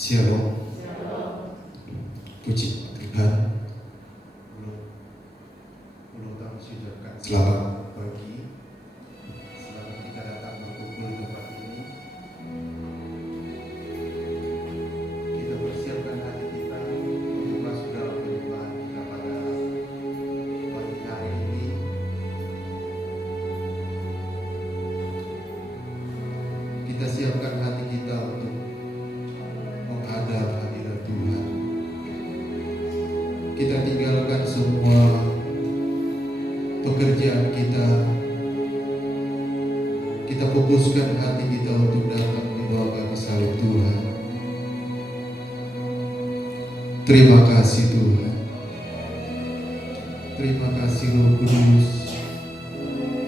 Shalom. Puji Tuhan. Selamat pagi. Selamat kita datang berkumpul di tempat ini. Kita persiapkan hati kita untuk masuk dalam penyembahan kita pada pagi hari ini. Kita siapkan hati kita untuk menghadap hadirat Tuhan. Kita tinggalkan semua pekerjaan kita. Kita fokuskan hati kita untuk datang di bawah kasih sayang Tuhan. Terima kasih Tuhan. Terima kasih Roh Kudus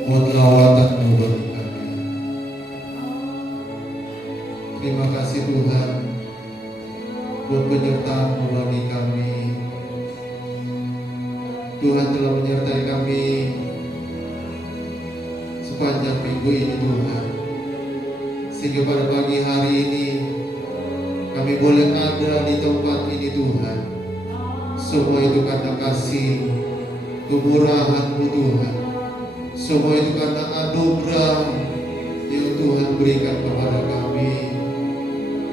buat lawatan-Mu bagi kami. Terima kasih Tuhan buat penyertaan-Mu bagi kami. Tuhan telah menyertai kami sepanjang minggu ini Tuhan, sehingga pada pagi hari ini kami boleh ada di tempat ini Tuhan. Semua itu karena kasih kemurahan-Mu Tuhan. Semua itu karena anugerah yang Tuhan berikan kepada kami.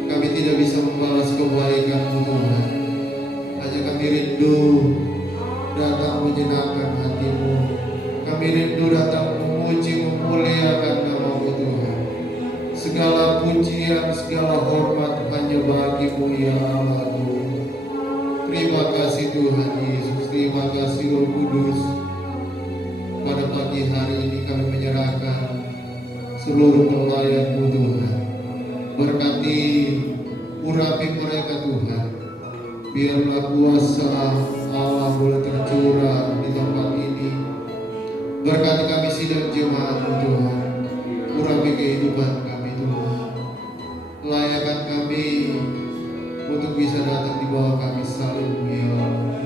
Kami tidak bisa membalas kebaikan-Mu Tuhan. Hanya kami rindu datang menyenangkan hati-Mu. Kami rindu datang memuji, memuliakan nama-Mu Tuhan. Segala pujian, segala hormat hanya bagi-Mu ya Allah Tuhan. Terima kasih Tuhan Yesus. Terima kasih Roh Kudus. Pada pagi hari ini kami menyerahkan seluruh pelayan-Mu Tuhan. Berkati, urapi mereka Tuhan. Biarlah kuasa Allah boleh tercurah di tempat ini. Berkati kami sidang jemaat-Mu Tuhan. Urapi kehidupan kami Tuhan. Layakan kami untuk bisa datang di bawah kami saling ya Allah.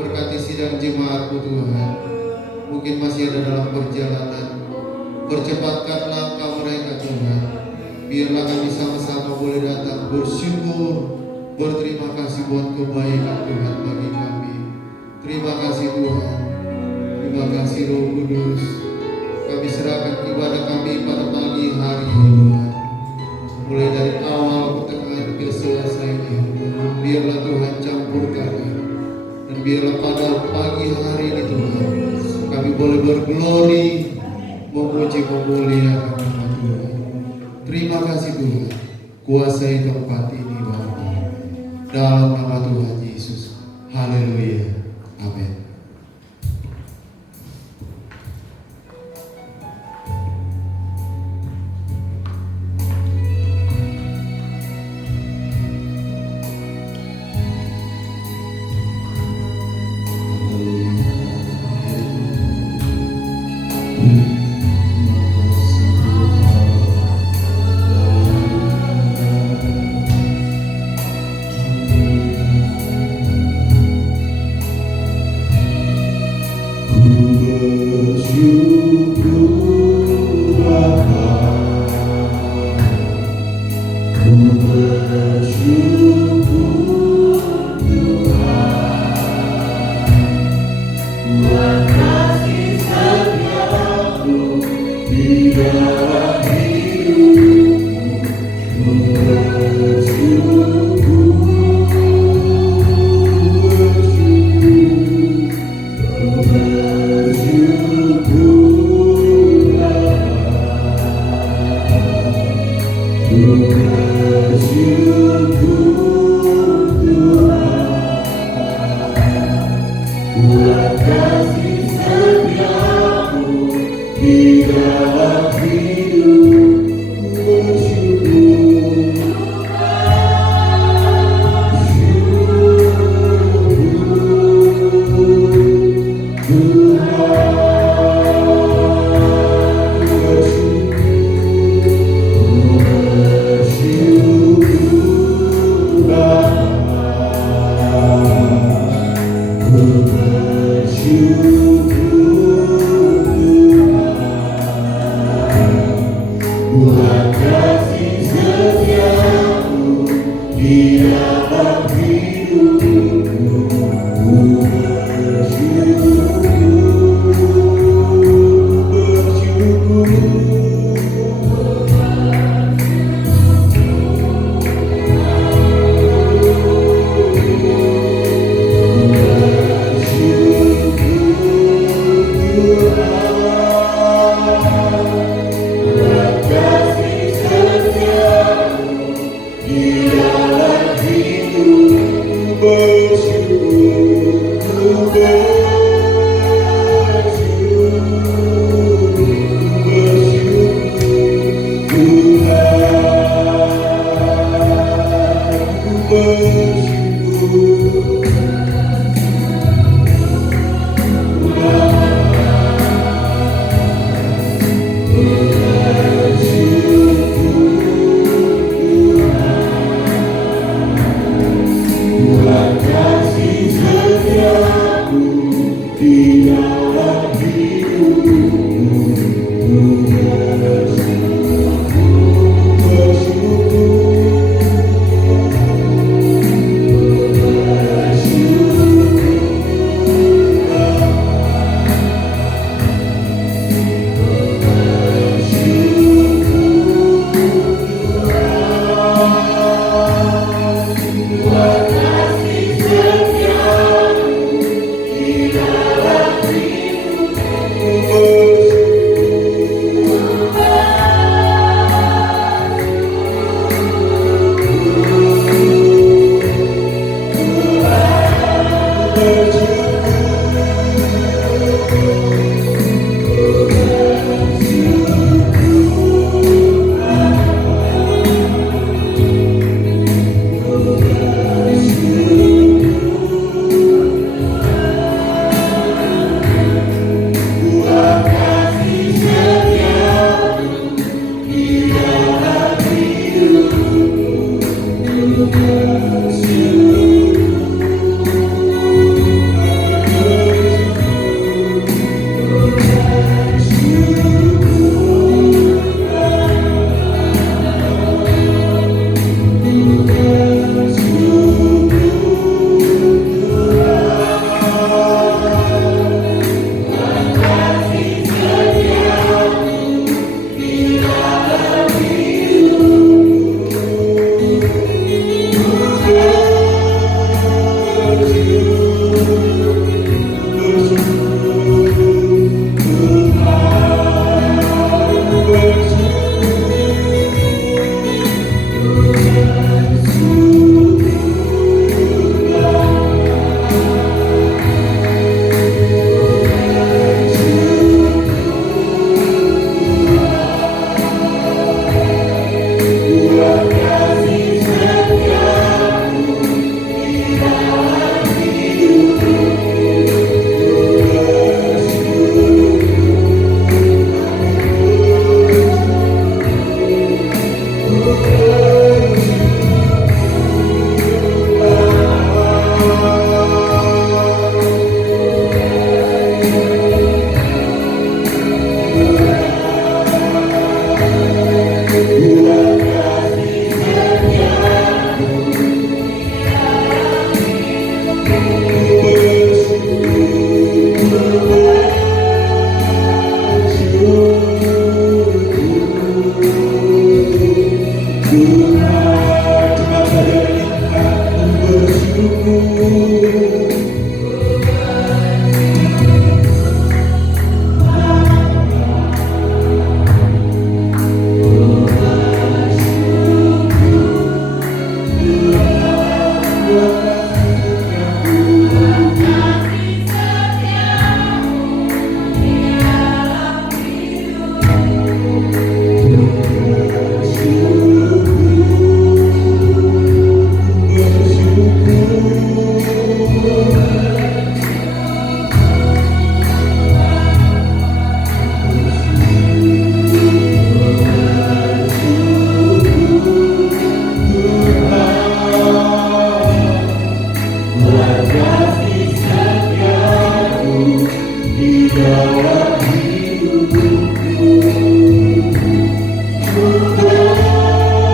Berkati sidang jemaat-Mu Tuhan. Mungkin masih ada dalam perjalanan. Percepatkan langkah mereka Tuhan. Biarlah kami sama-sama boleh datang bersyukur, berterima kasih buat kebaikan Tuhan bagi kami. Terima kasih Tuhan. Terima kasih Roh Kudus. Kami serahkan ibadah kami pada pagi hari ini Tuhan. Mulai dari awal, pertengahan, ke selesainya. Biarlah Tuhan campurkan. Dan biarlah pada pagi hari ini Tuhan, kami boleh berglori, memuji, memuliakan nama Tuhan. Terima kasih Tuhan. Kuasai tempat ini Bapa. Dalam nama Tuhan Yesus. Haleluya. Amin. Tuhan, cepat saja meningkat bersyukur. Buat kasih setiamu di dalam hidupku, ku bersyukur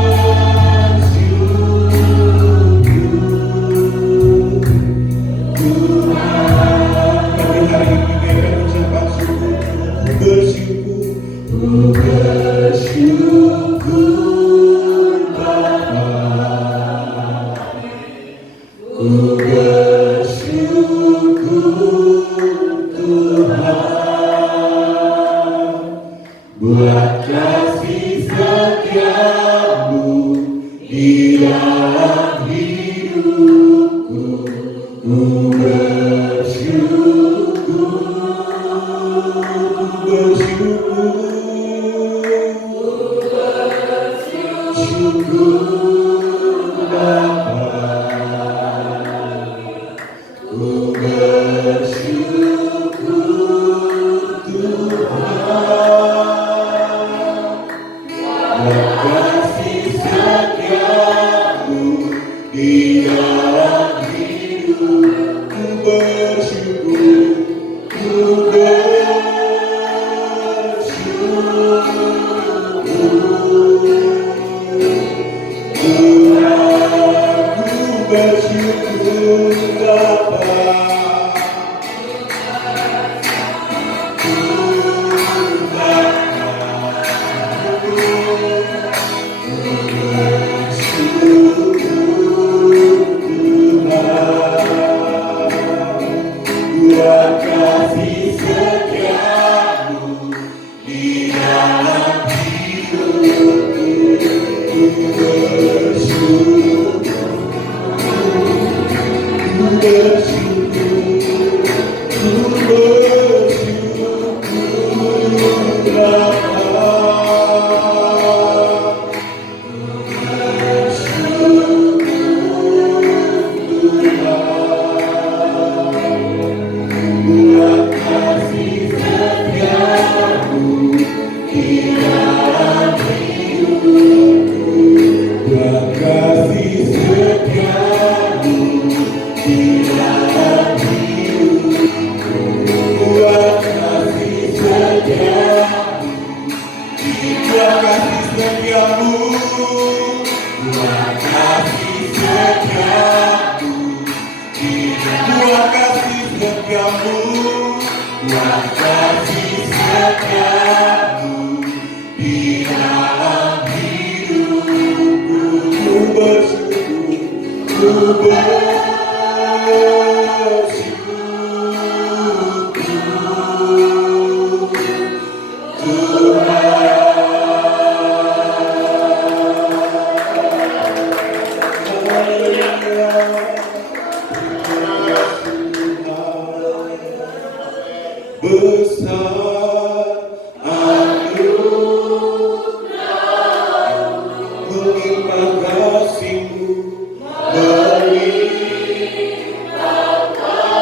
Bapa, ku bersyukur Tuhan. Kasih setiamu di dalam hidup, ku bersyukur, ku bersyukur Tuhan, ku bersyukur Bapa. Buat kasih setiamu di dalam hidupku, ku bersyukur, ku bersyukur, ku bersyukur Bapa. Buat kasih setiamu di dalam hidupku, buat kasih setiamu di dalam hidupku, buat kasih setiamu, buat kasih setiamu, buat kasih setiamu, buat kasih setiamu, buat kasih setiamu di dalam hidupku, ku bersyukur, ku bersyukur Tuhan. Besar anugerah-Mu, melimpah kasih-Mu, melimpah kasih-Mu.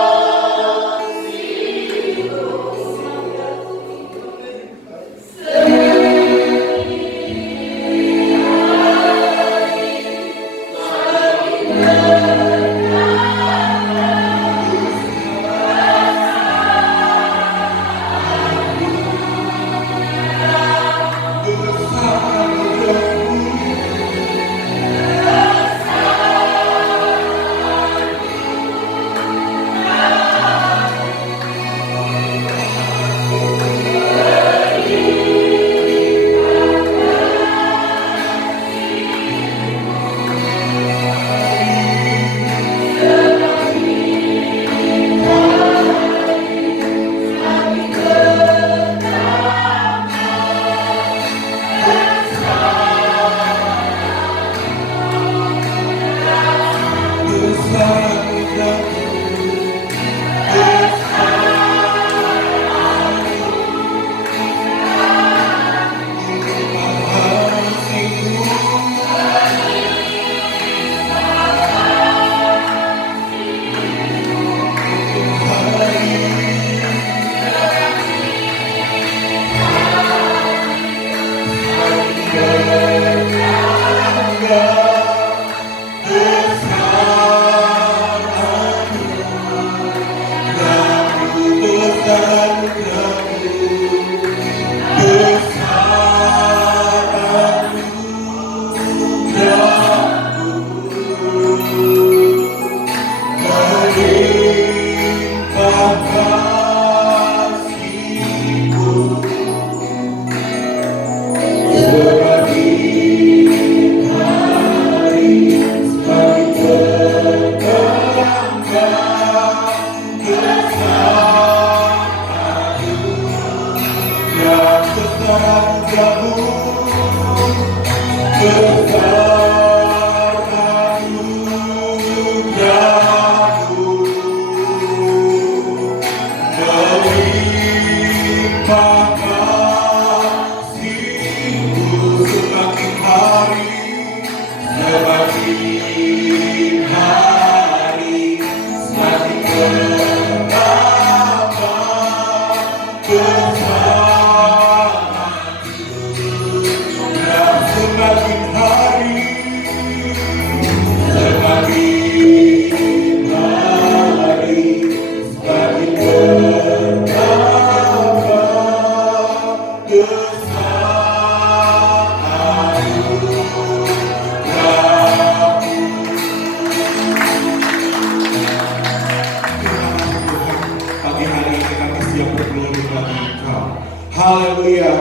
Haleluya,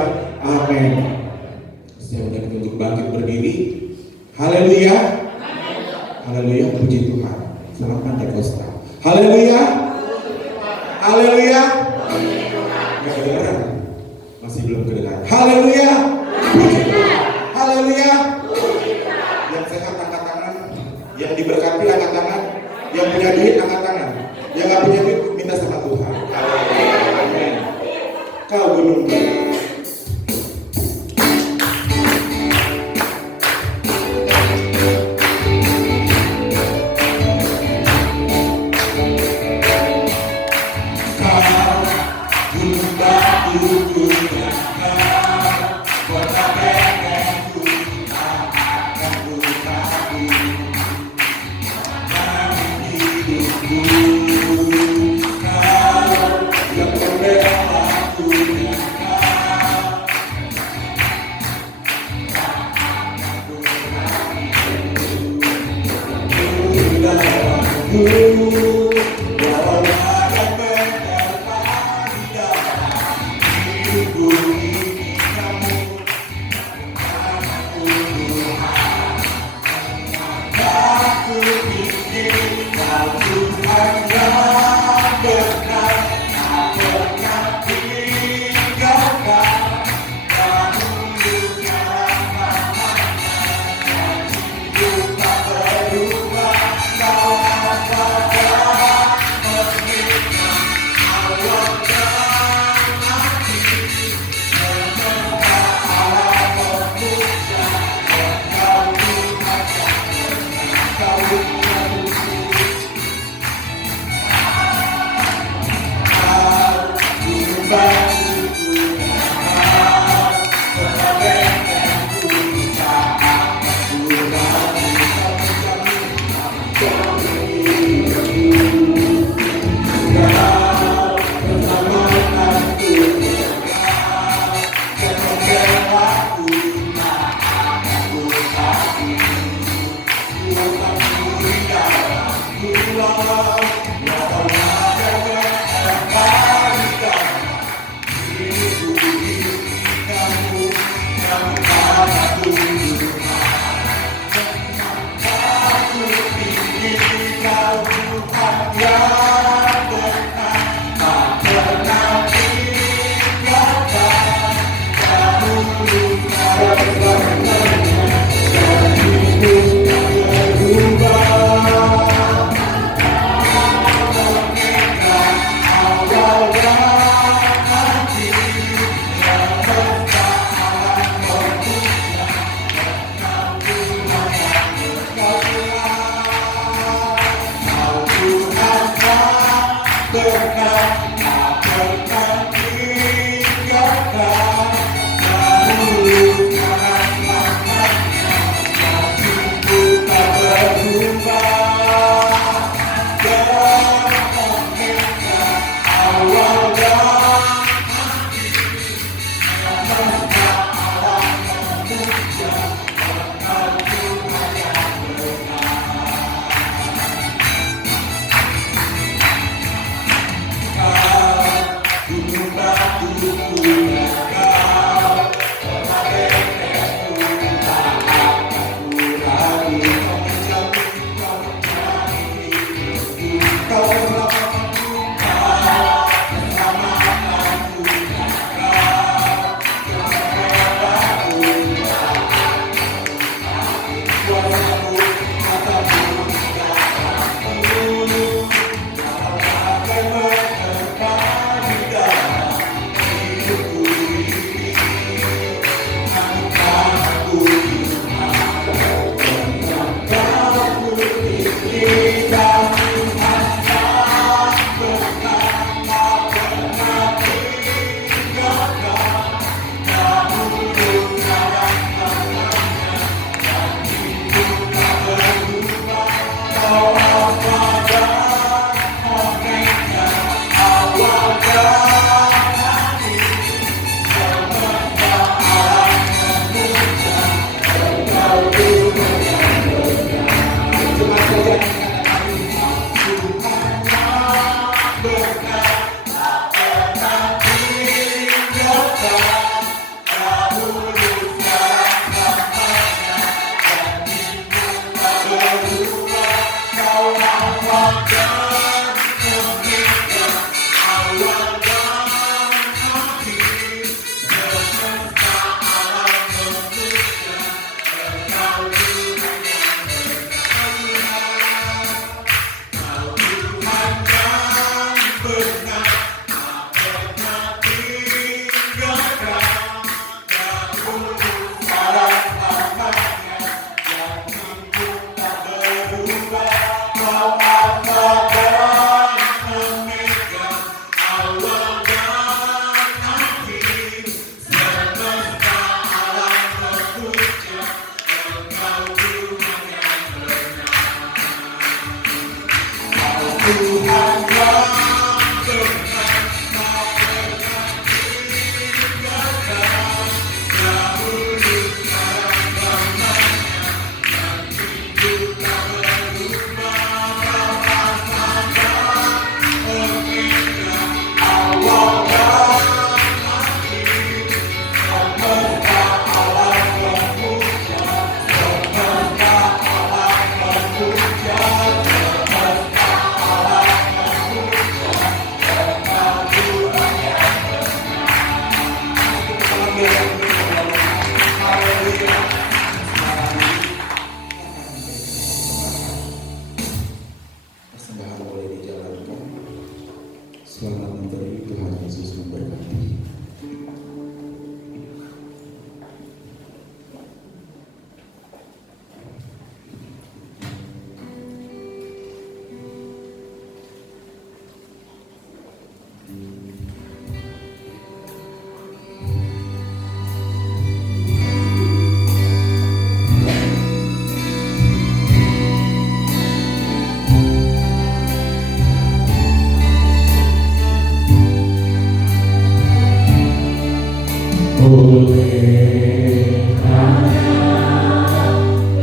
amin. Saya undang kita untuk bangkit berdiri. Haleluya, haleluya, puji Tuhan. Selamat Pentekosta. Haleluya, haleluya. Nggak kedengaran? Masih belum kedengaran. Haleluya, puji Tuhan. Haleluya. Yang sehat angkat tangan, yang diberkati angkat tangan, yang punya duit angkat tangan, yang nggak punya duit minta sama Tuhan. Amin. Kau gunung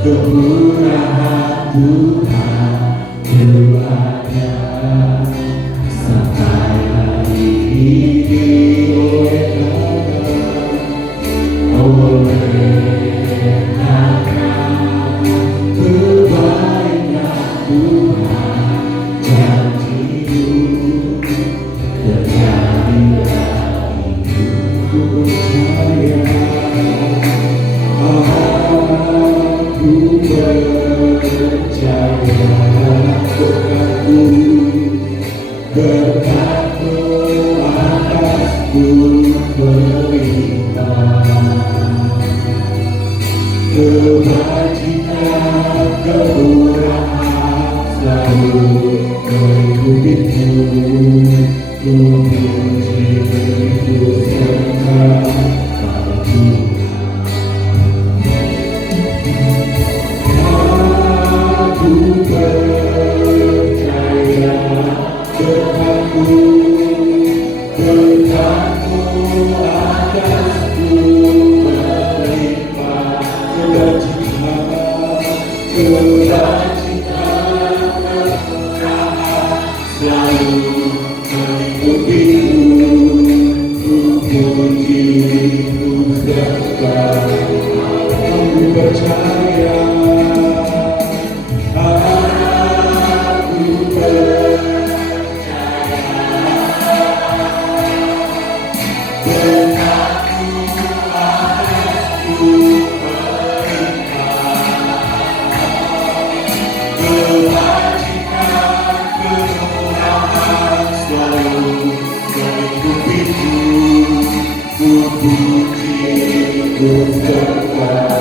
kemurahan Tuhan itu ada sampai hari ini oleh kebaikan Tuhan janji-Mu terjadilah hidupku percaya. Aku percaya berkat-Mu atasku melimpah, kebajikan kemurahan selalu mengikutiku, ku puji ku sembah pada Tuhan. Aku percaya berkat-Mu atasku melimpah, kebajikan selalu mengikutiku, ku puji ku sembah.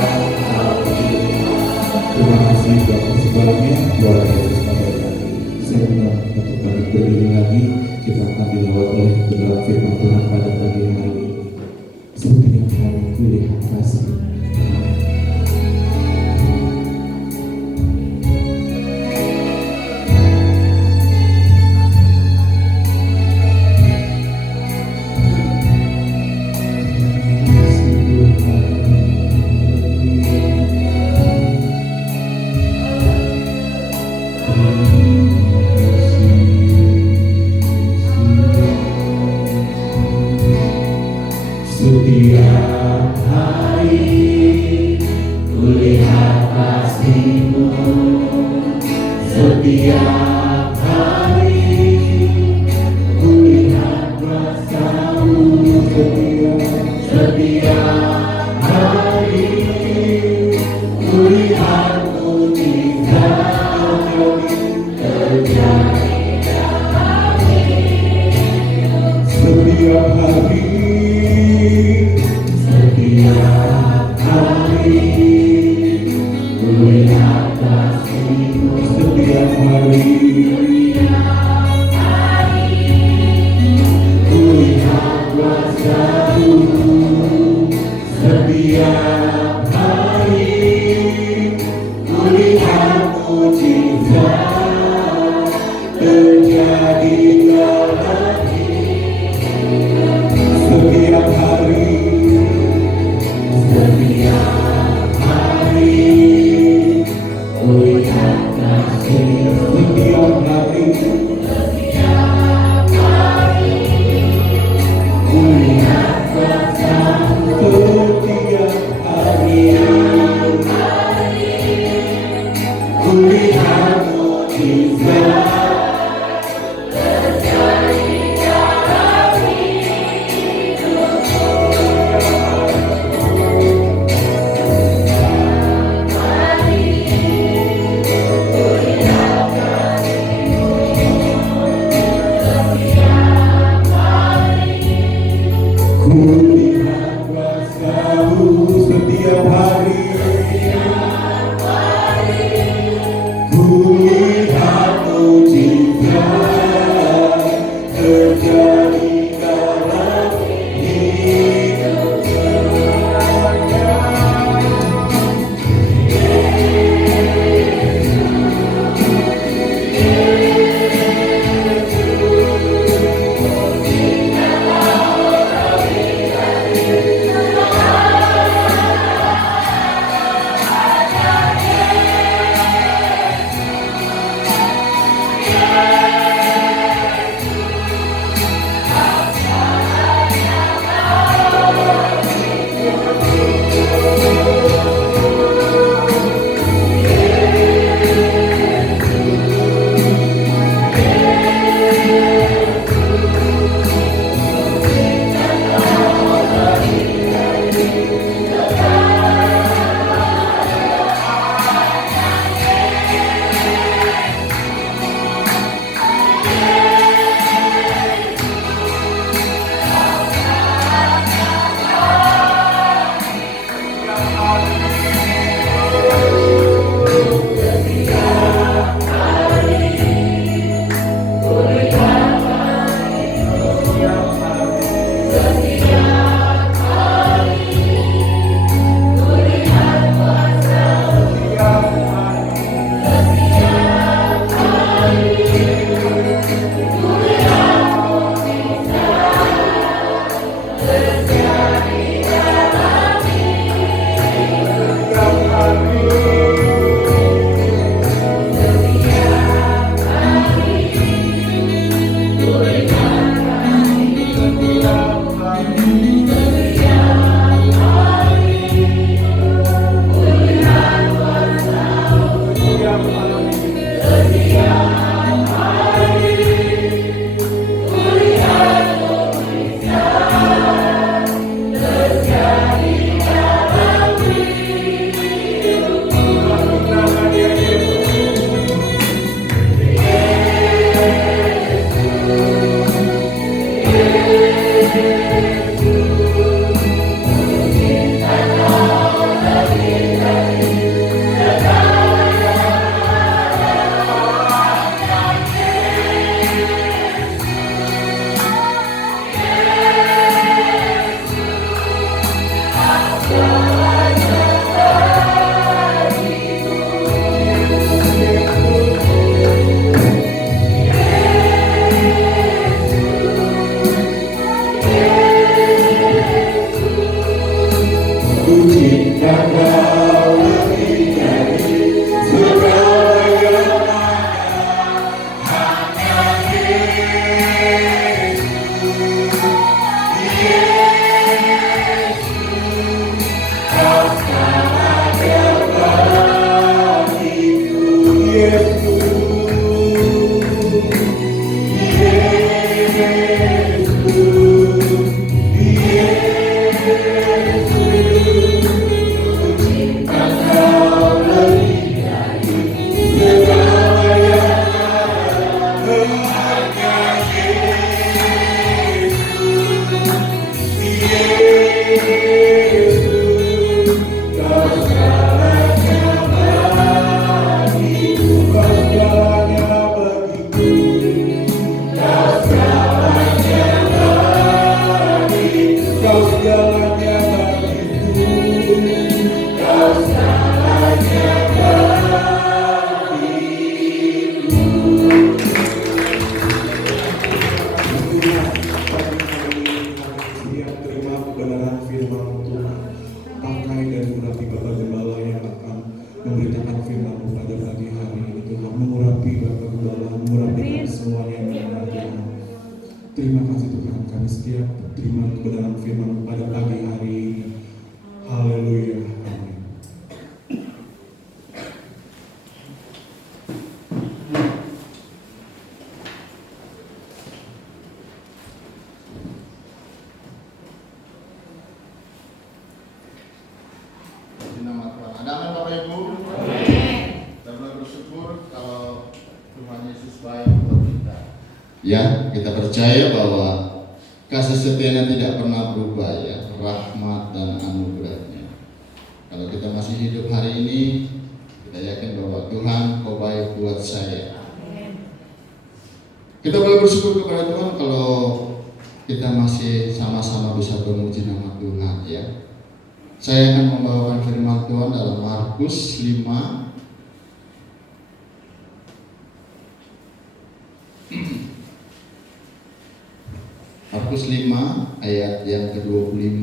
Aku percaya, aku terima kasih buat kesempatannya, buat kesempatan. Saya undang untuk balik berdiri lagi. Kita akan dilawat oleh kebenaran firman Tuhan pada pagi hari ini. Seperti yang kami pilih kasih. Terima kasih Tuhan, kami setiap terima kebenaran firman pada pagi hari ini. Haleluya. Amin. Di nama Tuhan. Ada amin Bapak Ibu? Dan bersyukur kalau Tuhan Yesus baik untuk kita. Ya, kita percaya bahwa kasih setianya tidak pernah berubah ya, rahmat dan anugerahnya. Kalau kita masih hidup hari ini, kita yakin bahwa Tuhan kau baik buat saya. Kita boleh bersyukur kepada Tuhan kalau kita masih sama-sama bisa memuji nama Tuhan ya. Saya akan membawakan firman Tuhan dalam Markus 5 Markus 5 ayat yang ke-25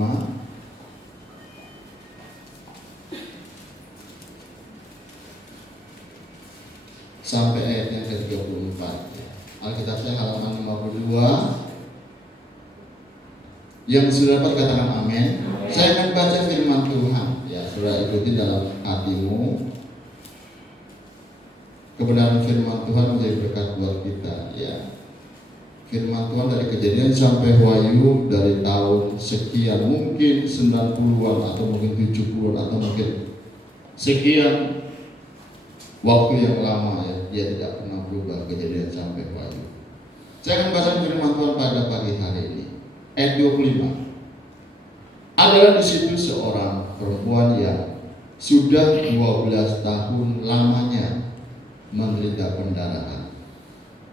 sampai ayat yang ke-34 ya. Alkitab saya halaman 52. Yang sudah dapat katakan amin. Saya akan baca firman Tuhan ya, saudara ikuti dalam hatimu. Kebenaran firman Tuhan menjadi berkat buat kita ya. Firman Tuhan dari Kejadian sampai Wahyu, dari tahun sekian, mungkin 90-an atau mungkin 70-an atau mungkin sekian waktu yang lama ya, dia tidak pernah berubah. Kejadian sampai Wahyu. Saya akan baca firman Tuhan pada pagi hari ini. Ayat 25. Adalah di situ seorang perempuan yang sudah 12 tahun lamanya menderita pendarahan.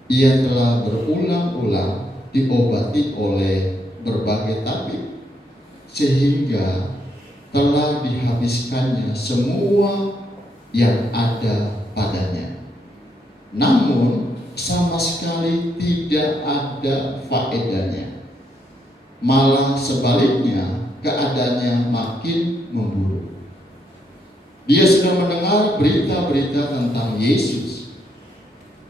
Ia telah berulang-ulang diobati oleh berbagai tabib sehingga telah dihabiskannya semua yang ada padanya. Namun sama sekali tidak ada faedahnya. Malah sebaliknya keadaannya makin memburuk. Dia sudah mendengar berita-berita tentang Yesus.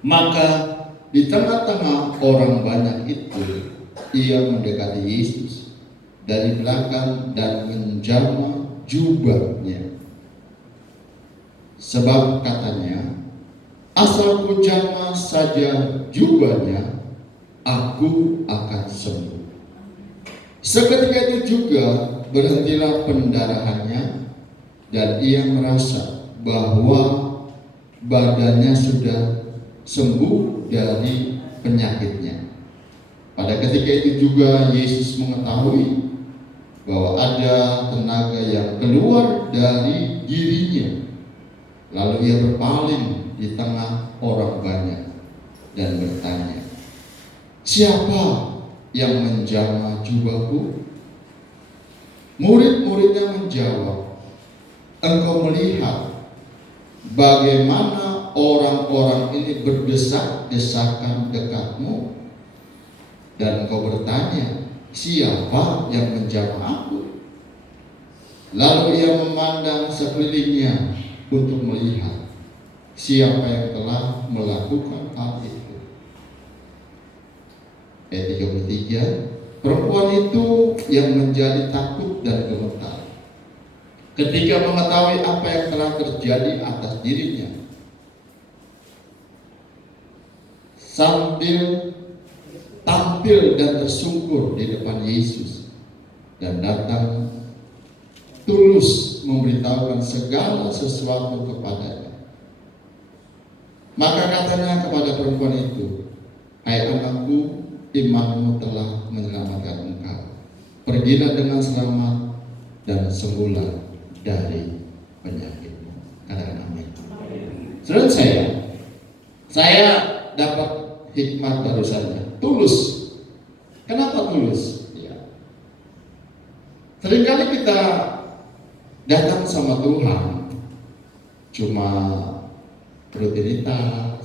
Maka di tengah-tengah orang banyak itu, ia mendekati Yesus dari belakang dan menjamah jubahnya. Sebab katanya, asal ku jamah saja jubahnya, aku akan sembuh. Seketika itu juga berhentilah pendarahannya dan ia merasa bahwa badannya sudah sembuh dari penyakitnya. Pada ketika itu juga Yesus mengetahui bahwa ada tenaga yang keluar dari dirinya. Lalu ia berpaling di tengah orang banyak dan bertanya, siapa yang menjamah jubahku? Murid-muridnya menjawab, engkau melihat bagaimana orang-orang ini berdesak-desakan dekatmu, dan engkau bertanya, siapa yang menjamah aku? Lalu ia memandang sekelilingnya untuk melihat siapa yang telah melakukan hal itu. Ayat 33, perempuan itu yang menjadi takut dan gemetar ketika mengetahui apa yang telah terjadi atas dirinya, sambil tampil dan tersungkur di depan Yesus dan datang tulus memberitahukan segala sesuatu kepadanya. Maka katanya kepada perempuan itu, hai anakku, imanmu telah menyelamatkan engkau. Pergilah dengan selamat dan sembuhlah dari penyakitmu. Katakan amin. Saudara saya dapat hikmat baru saja. Tulus. Kenapa tulus? Ya. Seringkali kita datang sama Tuhan cuma rutinitas,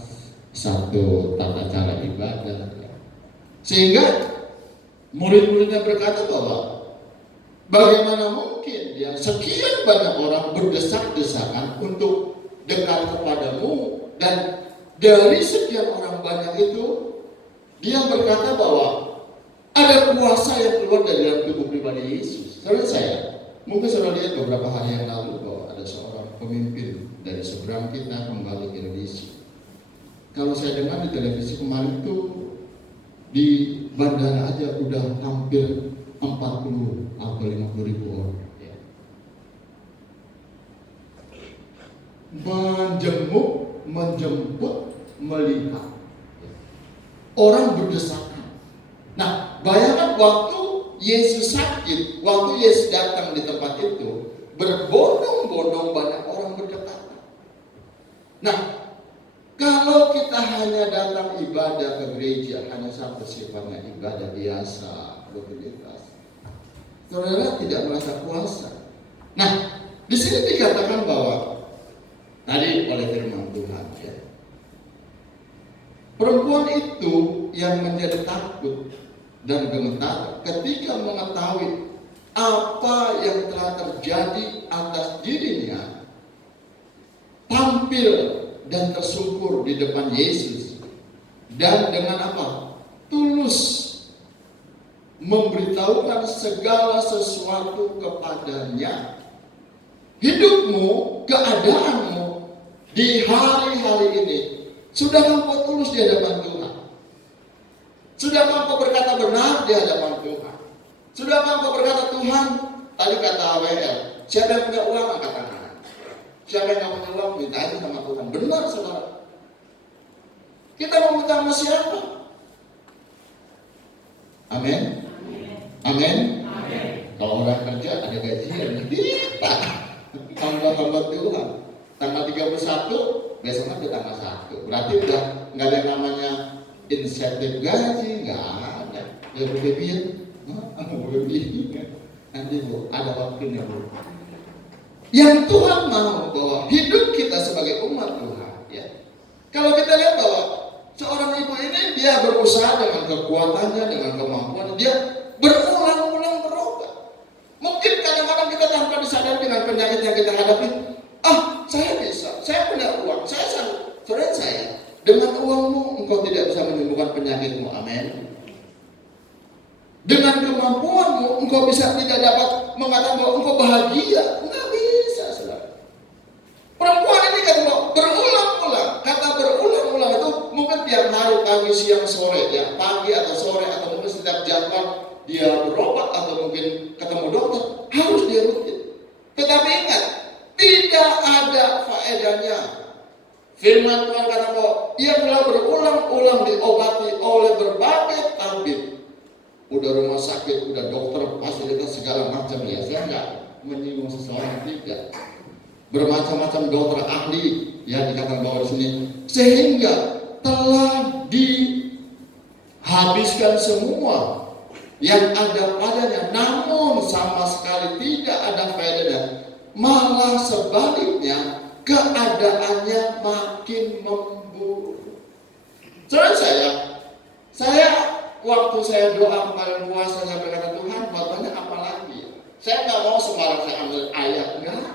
satu tata cara ibadah, sehingga murid-muridnya berkata bahwa bagaimana mungkin ya sekian banyak orang berdesak-desakan untuk dekat kepadamu, dan dari sekian orang banyak itu dia berkata bahwa Ada kuasa yang keluar dari dalam tubuh pribadi Yesus. Saudara saya, mungkin saudara lihat beberapa hari yang lalu bahwa ada seorang pemimpin dari seberang kita kembali ke Indonesia. Kalau saya dengar di televisi kemarin itu di bandara aja udah hampir 40 atau 50 ribu orang. Ya. Menjemput, melihat. Orang berdesakan. Nah, bayangkan waktu Yesus sakit, waktu Yesus datang di tempat itu, berbondong-bondong banyak orang berdekatan. Nah, kalau kita hanya datang ibadah ke gereja, hanya sampai sifatnya ibadah biasa, rutinitas, saudara tidak merasa kuasa. Nah, di sini dikatakan bahwa tadi oleh firman Tuhan, ya, perempuan itu yang menjadi takut dan gemetar ketika mengetahui apa yang telah terjadi atas dirinya, tampil dan tersungkur di depan Yesus, dan dengan apa? Tulus memberitahukan segala sesuatu kepadanya. Hidupmu, keadaanmu di hari-hari ini, sudahkah kau tulus di hadapan Tuhan? Sudahkah kau berkata benar di hadapan Tuhan? Sudahkah kau berkata, Tuhan, tadi kata WL, siapa yang punya uang angkat tangan. Siapa yang tidak punya uang minta aja sama Tuhan. Benar saudara. Kita mau minta sama siapa? Amin. Amin. Kalau orang kerja ada gajian, kita hamba-hamba Tuhan. Tanggal 31, besoknya ke tanggal 1. Berarti udah nggak ada yang namanya insentif gaji, nggak ada. Ya berlebihan, nanti Bu, ada waktunya Bu. Yang Tuhan mau bahwa hidup kita sebagai umat Tuhan, ya. Kalau kita lihat bahwa seorang ibu ini dia berusaha dengan kekuatannya, dengan kemampuannya, dia berulang-ulang berobat. Mungkin kadang-kadang kita tanpa disadari dengan penyakit yang kita hadapi, saya bisa, saya punya uang, saya sanggup. Saudara saya, dengan uangmu engkau tidak bisa menyembuhkan penyakitmu, amin. Dengan kemampuanmu engkau bisa tidak dapat mengatakan bahwa engkau bahagia, enggak bisa, saudara. Perempuan ini kan berulang-ulang, kata berulang-ulang itu mungkin tiap hari, pagi, siang, sore, ya, pagi atau sore atau mungkin setiap jadwal dia berobat atau mungkin ketemu dokter, harus dia rutin. Tetapi ingat, tidak ada faedahnya. Firman Tuhan kata bahwa ia telah berulang-ulang diobati oleh berbagai tabib. Udah rumah sakit, udah dokter, fasilitas segala macam, ya. Saya nggak menyinggung seseorang, tidak. Bermacam-macam dokter ahli, ya, dikatakan bahwa di sini, sehingga telah dihabiskan semua yang ada padanya, namun sama sekali tidak ada faedahnya. Malah sebaliknya, keadaannya makin memburuk. Saya waktu saya doa kemarin puasa, saya berkata, Tuhan, buat banyak apa lagi? Saya nggak mau sembarang saya ambil ayat, enggak.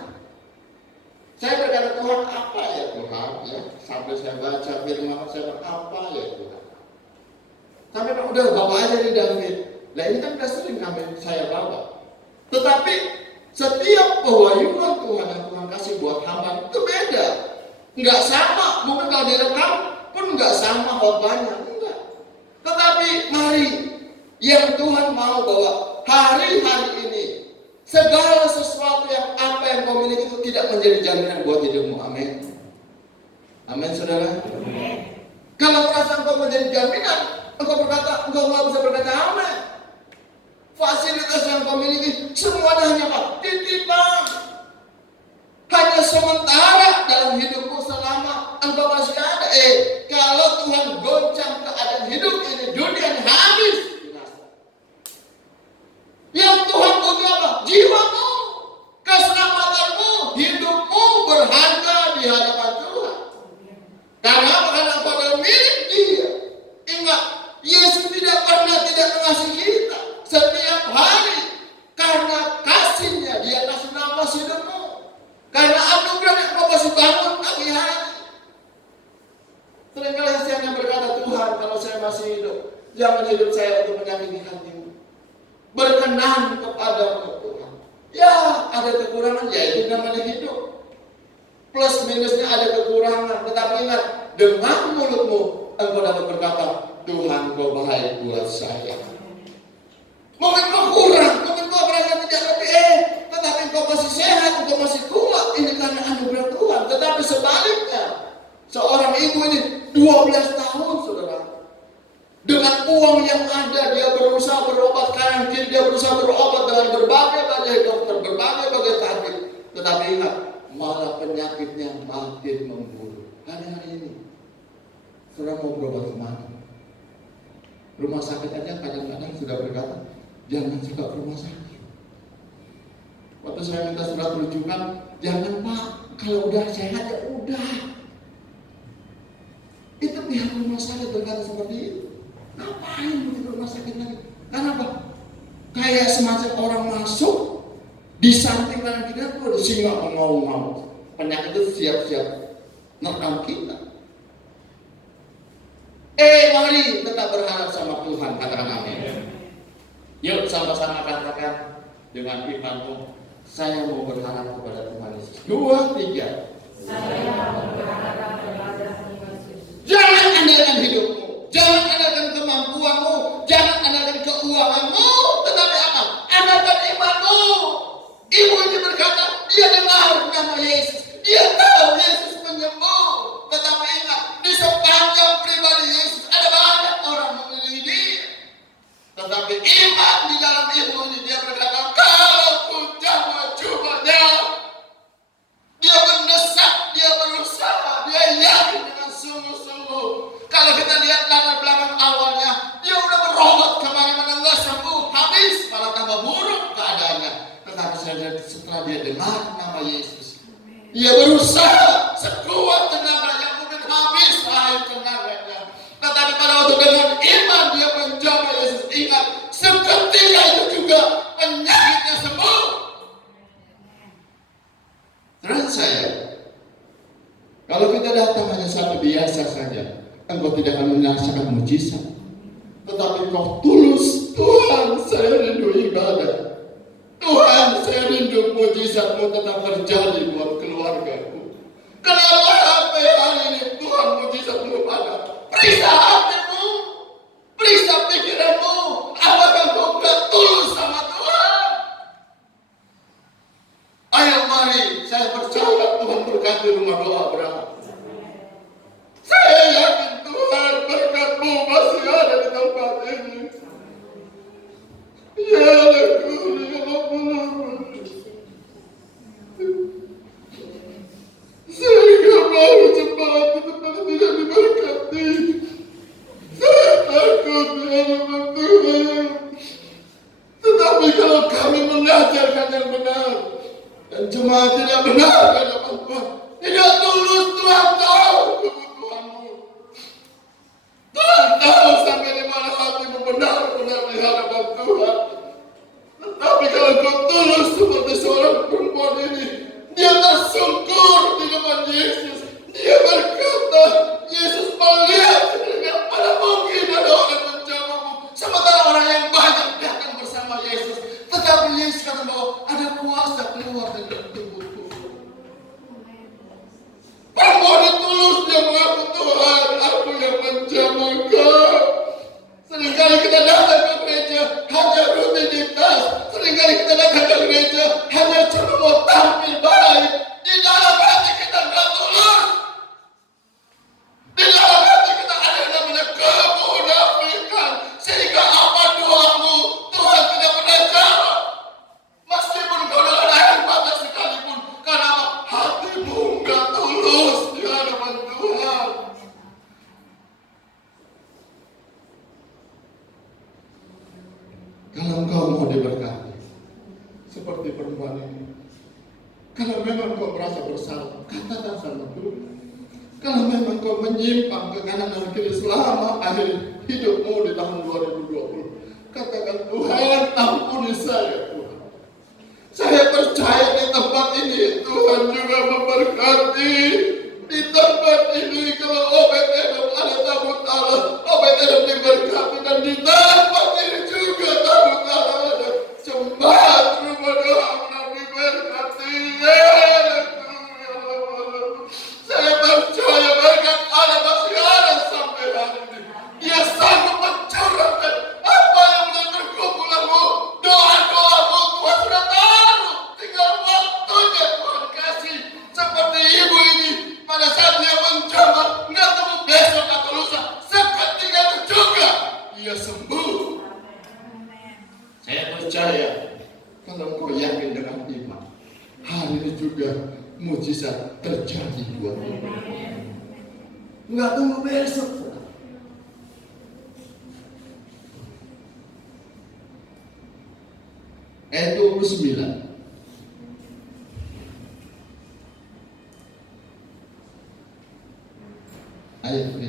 Saya berkata, Tuhan, apa ya Tuhan? Ya, sampai saya baca firman, saya berkata, apa ya Tuhan? Sampai udah bawa aja nih David. Nah ini kan udah sering saya bawa. Tetapi setiap pewahyuan Tuhan yang Tuhan kasih buat hamba itu beda. Enggak sama, mungkin kalau direkam pun enggak sama khotbahnya, enggak. Tetapi mari, yang Tuhan mau bahwa hari-hari ini segala sesuatu yang apa yang kau miliki itu tidak menjadi jaminan buat hidupmu, amin. Amin saudara. Amin. Kalau merasa engkau menjadi jaminan, engkau nggak bisa berkata amin. Fasilitas yang kau miliki semuanya hanya apa? Titipan. Hanya sementara dalam hidupmu selama engkau masih ada. Kalau Tuhan goncang keadaan hidup ini, dunia ini habis. Yang Tuhan butuh apa? Jiwamu, keselamatanmu, hidupmu berharga di hadapan Tuhan. Karena engkau adalah milik Dia. Ingat, Yesus tidak pernah tidak mengasihi kita. Setiap hari, karena kasihnya Dia kasih nafas hidupmu. Karena anugerah yang kau kasih bangun pagi hari. Seringkali saya yang berkata, Tuhan, kalau saya masih hidup, Jangan hidup saya untuk menyakiti hatimu. Berkenan kepadamu Tuhan. Ya, ada kekurangan, ya itu namanya hidup. Plus minusnya ada kekurangan. Tetapi ingat, dengan mulutmu engkau dapat berkata, Tuhan kau baik buat saya. Mungkin kau kurang, mungkin kau merasa tidak lebih tetapi kau masih sehat, kau masih kuat. Ini karena anugerah Tuhan. Tetapi sebaliknya, seorang ibu ini 12 tahun, saudara. Dengan uang yang ada, dia berusaha berobat kanan kiri, dia berusaha berobat dengan berbagai dokter, berbagai sakit. Tetapi ingat, malah penyakitnya makin memburuk. Hari-hari ini, saudara mau berobat kemana? Rumah sakit aja kadang-kadang sudah berkata, jangan suka ke rumah sakit. Waktu saya minta surat rujukan, jangan Pak, kalau udah sehat ya udah. Itu pihak rumah sakit berkata seperti itu. Ngapain begitu rumah sakit lagi? Karena apa? Kayak semacam orang masuk di samping kanan kita tuh ada singa mengaum-ngaum. Penyakit itu siap-siap merekam kita. Mari tetap berharap sama Tuhan, katakan amin. Yuk sama-sama katakan dengan imanmu, saya mau berharap kepada Tuhan Yesus. 2, 3. Saya mau berharap kepada Tuhan Yesus. Jangan andalkan hidupmu, jangan andalkan kemampuanmu, jangan andalkan keuanganmu, tetapi apa? Andalkan imanmu. Ibu ini berkata, dia dengar nama Yesus, dia tahu Yesus penyembuh. Tetapi ingat, di sepanjang pribadi Yesus ada banyak orang memilih dia. Tetapi iman di dalam ibu ini, dia berkata, kalau ku jamah jubahnya, dia mendesak, dia berusaha, dia yakin dengan sungguh-sungguh. Kalau kita lihat latar belakang awalnya, dia udah berobat kemana-mana nggak sembuh, habis malah tambah buruk keadaannya. Tetapi setelah dia dengar nama Yesus, dia berusaha sekuat tenaga yang mungkin habis akhir tenaganya. Tetapi pada waktu dengan iman dia menjamah Yesus, ingat seketika itu juga penyakitnya sembuh. Terus saya, kalau kita datang hanya satu biasa saja, engkau tidak akan merasakan mujizat. Tetapi kau tulus, Tuhan saya rindu ibadah. Tuhan saya rindu mujizatmu tetap terjadi buat keluargaku. Kenapa sampai hari ini Tuhan mujizat belum ada? Periksa hatimu, periksa pikiranmu. Apakah kau gak tulus sama Tuhan? Ayo mari, saya percaya Tuhan berkati rumah doa Abraham. Saya yakin Tuhan berkat-Mu masih ada di tempat ini. Ya Allah, ya Allah. Saya tidak mau jemaat di tempat tidak diberkati. Saya takut ya Allah Tuhan. Tetapi kalau kami mengajarkan yang benar dan jemaat tidak benar di hadapan Tuhan, tidak tulus, Tuhan tahu kebutuhanmu. Tuhan tahu sampai di mana hatimu benar-benar di hadapan Tuhan. Tetapi kalau kau tulus seperti seorang perempuan ini, dia tersungkur di depan Yesus. Dia berkata, Yesus melihat dengan mana mungkin ada orang menjamahmu. Sementara orang yang banyak datang bersama Yesus. Tetapi Yesus kata bahwa ada kuasa keluar dari tubuhku. Perempuan itu tulus, dia mengaku Tuhan, aku yang menjamah kau. Seringkali kita datang ke gereja hanya rutinitas. Seringkali kita datang ke gereja hanya cuma mau tampil baik. Di dalam hati kita nggak tulus. Di dalam hati kita ada yang namanya kemunafikan. Sehingga apa doamu Tuhan tidak pernah jawab. Meskipun kau dengan air mata sekalipun, karena hatimu nggak tulus di hadapan Tuhan. Kalau engkau mau diberkati seperti perempuan ini, kalau memang kau merasa bersalah, katakan sama Tuhan. Kalau memang kau menyimpang ke kanan dan kiri selama akhir hidupmu di tahun 2020, katakan Tuhan, ampuni saya Tuhan. Saya percaya di tempat ini Tuhan juga memberkati. Di tempat ini kalau Obed-Edom ada tabut Allah, Obed-Edom diberkati dan di bisa terjadi buat kita. Nggak tunggu besok. Ayat 29. Ayat 29.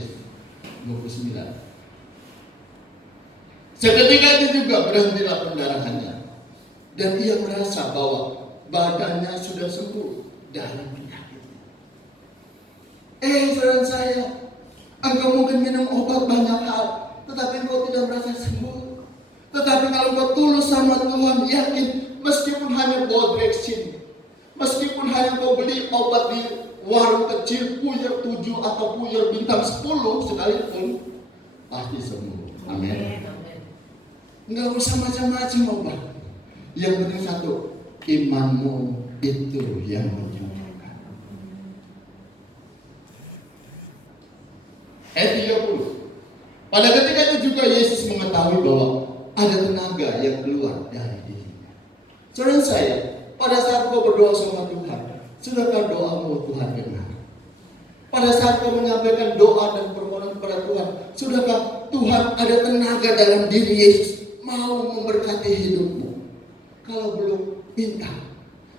Seketika itu juga berhentilah pendarahannya, dan ia merasa bahwa badannya sudah sembuh dari penyakitnya. Saudara saya, engkau mungkin minum obat banyak hal, tetapi engkau tidak merasa sembuh. Tetapi kalau engkau tulus sama Tuhan, yakin, meskipun hanya Bodrexin, meskipun hanya kau beli obat di warung kecil, puyer 7 atau puyer bintang 10 sekalipun, pasti sembuh. Amin. Enggak usah macam-macam obat. Yang penting satu, imanmu itu yang menyembuhkan. Ayat 30. Pada ketika itu juga Yesus mengetahui bahwa ada tenaga yang keluar dari dirinya. Saudara saya, pada saat kau berdoa sama Tuhan, sudahkah doamu Tuhan dengar? Pada saat kau menyampaikan doa dan permohonan kepada Tuhan, sudahkah Tuhan ada tenaga dalam diri Yesus mau memberkati hidupmu? Kalau belum, minta.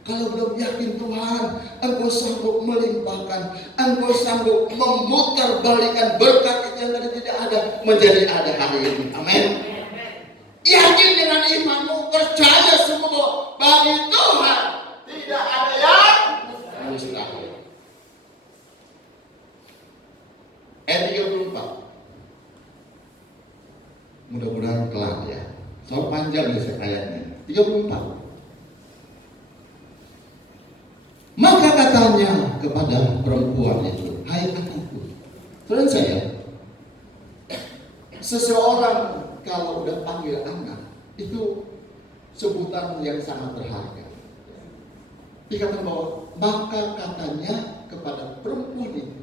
Kalau belum, yakin Tuhan, Engkau sanggup melimpahkan, Engkau sanggup memutarbalikkan berkat yang tadi tidak ada menjadi ada hari ini. Amin. Yakin dengan imanmu, percaya semua bagi Tuhan tidak ada yang mustahil. Ayat 34. Mudah-mudahan kelar ya. Soal panjang ya ayatnya. 34. Maka katanya kepada perempuan itu, hai anakku. Saudara saya, seseorang kalau udah panggil anak, itu sebutan yang sangat berharga. Dikatakan bahwa maka katanya kepada perempuan itu.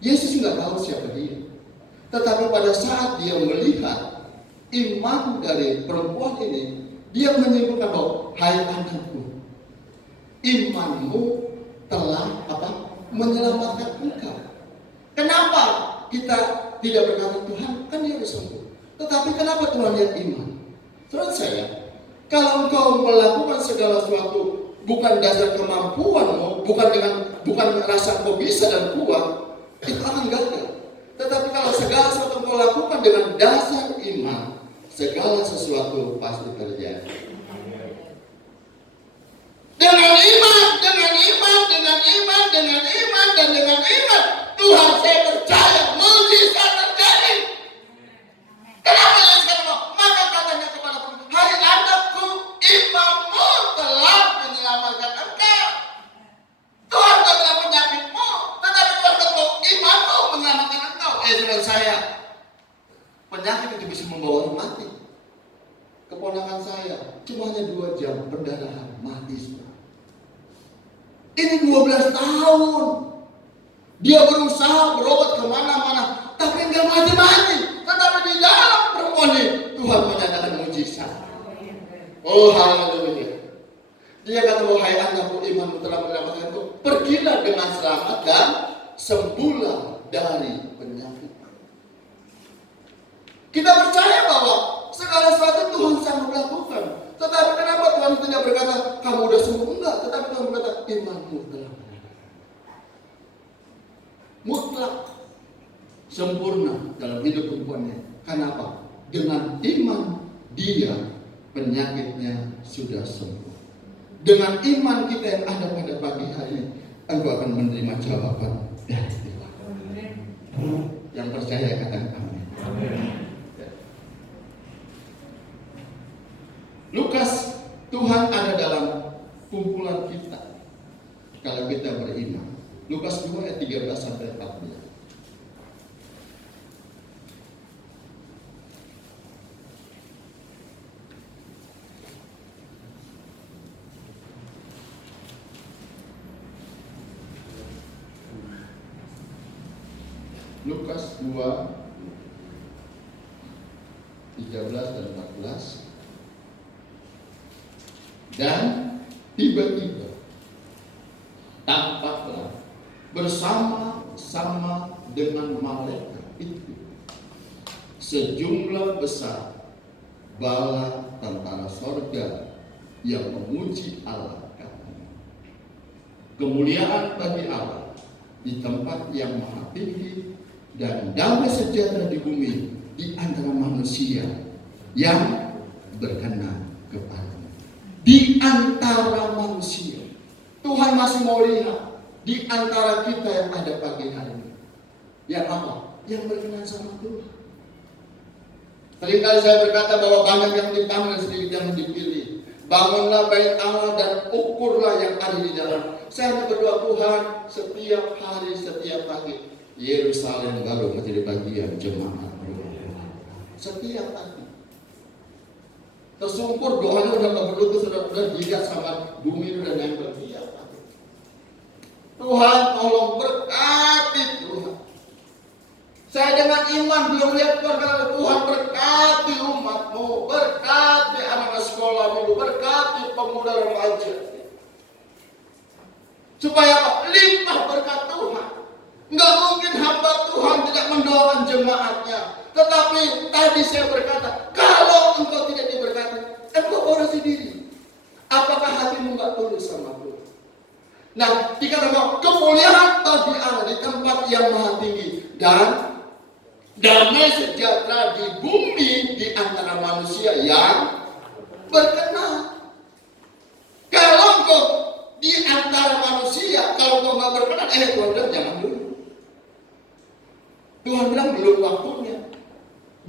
Yesus nggak tahu siapa dia. Tetapi pada saat dia melihat iman dari perempuan ini, dia menyimpulkan bahwa hai anakku, imanmu telah menyelamatkan engkau. Kenapa kita tidak berkata Tuhan kan dia harus sembuh? Tetapi kenapa Tuhan lihat iman? Saudara saya, kalau engkau melakukan segala sesuatu bukan dasar kemampuanmu, bukan rasa kau bisa dan kuat, itu akan gagal. Tetapi kalau segala sesuatu kau lakukan dengan dasar iman, segala sesuatu pasti terjadi. Dengan iman, dan dengan iman, Tuhan saya percaya mujizat terjadi. Kenapa ya sekarang? Maka katanya kepada perempuan, hai anakku, imanmu telah menyelamatkan engkau. Tuhan tak bilang penyakitmu, tetapi Tuhan kata imanmu menyelamatkan engkau. Saudara saya, penyakit itu bisa membawa mati. Keponakan saya, cuma hanya 2 jam perdarahan mati semua. Ini 12 tahun. Dia berusaha berobat kemana-mana, tapi enggak mati-mati. Tetapi di dalam perempuan ini, Tuhan menyatakan mujizat. Oh haleluya. Dia kata, wahai anakku, imanmu telah menyelamatkan engkau. Pergilah dengan selamat dan sembuhlah dari penyakit. Kita percaya bahwa segala sesuatu Tuhan sanggup lakukan. Tetapi kenapa Tuhan tidak berkata, kamu udah sembuh? Enggak. Tetapi Tuhan berkata, imanmu telah mutlak sempurna dalam hidup perempuannya. Kenapa? Dengan iman dia penyakitnya sudah sembuh. Dengan iman kita yang ada pada pagi hari ini, engkau akan menerima jawaban dari Tuhan. Yang percaya katakan amin. Lukas, Tuhan ada dalam kumpulan kita kalau kita beriman. Lukas 2 ayat 13 sampai 14. Lukas 2 13 dan 14. Dan tiba-tiba tampak bersama-sama dengan malaikat itu sejumlah besar bala tentara sorga yang memuji Allah. Kemuliaan bagi Allah di tempat yang maha tinggi dan damai sejahtera di bumi di antara manusia yang berkenan kepadanya. Di antara manusia, Tuhan masih mau lihat di antara kita yang ada pagi hari ini. Yang apa? Yang berkenan sama Tuhan. Seringkali saya berkata bahwa banyak yang dipanggil, sedikit yang dipilih. Bangunlah bait Allah dan ukurlah yang ada di dalam. Saya berdoa, Tuhan, setiap hari, setiap pagi Yerusalem baru menjadi bagian jemaat. Setiap pagi. Tersungkur doanya udah gak berlutut, sudah jidat sama bumi udah nempel tiap pagi. Tuhan tolong berkati Tuhan. Saya dengan iman belum lihat keluarga Tuhan, berkati umatmu, berkati anak sekolahmu, berkati pemuda remaja. Supaya apa? Limpah berkat Tuhan. Enggak mungkin hamba Tuhan tidak mendoakan jemaatnya. Tetapi tadi saya berkata, kalau engkau tidak diberkati, engkau koreksi diri. Apakah hatimu enggak tulus sama Tuhan? Nah, dikatakan kemuliaan bagi Allah di tempat yang maha tinggi dan damai sejahtera di bumi di antara manusia yang berkenan. Kalau engkau di antara manusia, kalau engkau nggak berkenan, Tuhan bilang jangan dulu. Tuhan bilang belum waktunya,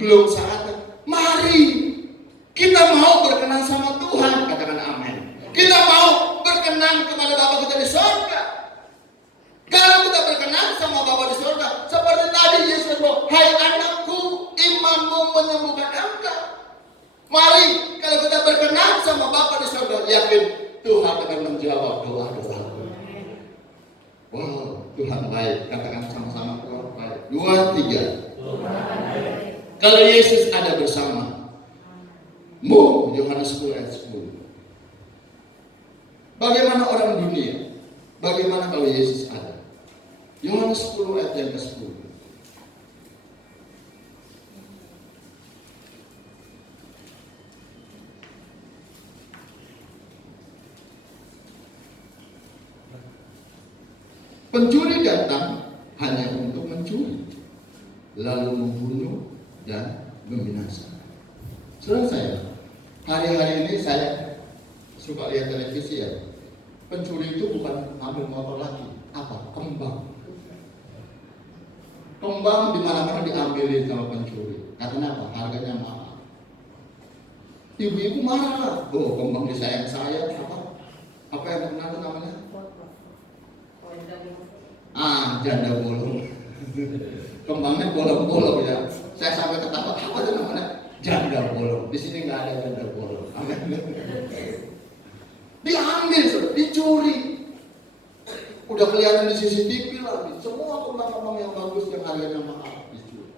belum saatnya. Mari kita mau berkenan sama Tuhan, katakan amin. Kita mau berkenan kepada Bapa kita di surga. Kalau kita berkenan sama Bapa di surga, seperti tadi Yesus bilang, hai anakku, imanmu menyembuhkan engkau. Mari kalau kita berkenan sama Bapa di surga, yakin Tuhan akan menjawab doa-doa. Wow, Tuhan baik. Katakan sama-sama, Tuhan baik. 2, 3. Kalau Yesus ada bersama, Yohanes 10 ayat 10. Bagaimana orang dunia? Bagaimana kalau Yesus ada? Yohanes 10 ayat yang ke-10. Pencuri datang hanya untuk mencuri, lalu membunuh dan membinasakan. Saudara saya, hari-hari ini saya suka lihat televisi ya. Pencuri itu bukan ambil motor lagi, apa? Kembang. Kembang di mana-mana diambilin sama pencuri. Karena apa? Harganya mahal. Ibu-ibu marah. Oh, kembang disayang saya apa? Apa yang benar namanya? Janda bolong. Kembangnya bolong-bolong ya. Saya sampai ketawa, apa itu namanya? Janda bolong. Di sini nggak ada janda bolong. Diambil, dicuri. Udah kelihatan di CCTV lagi. Semua kembang-kembang yang bagus yang harganya mahal dicuri.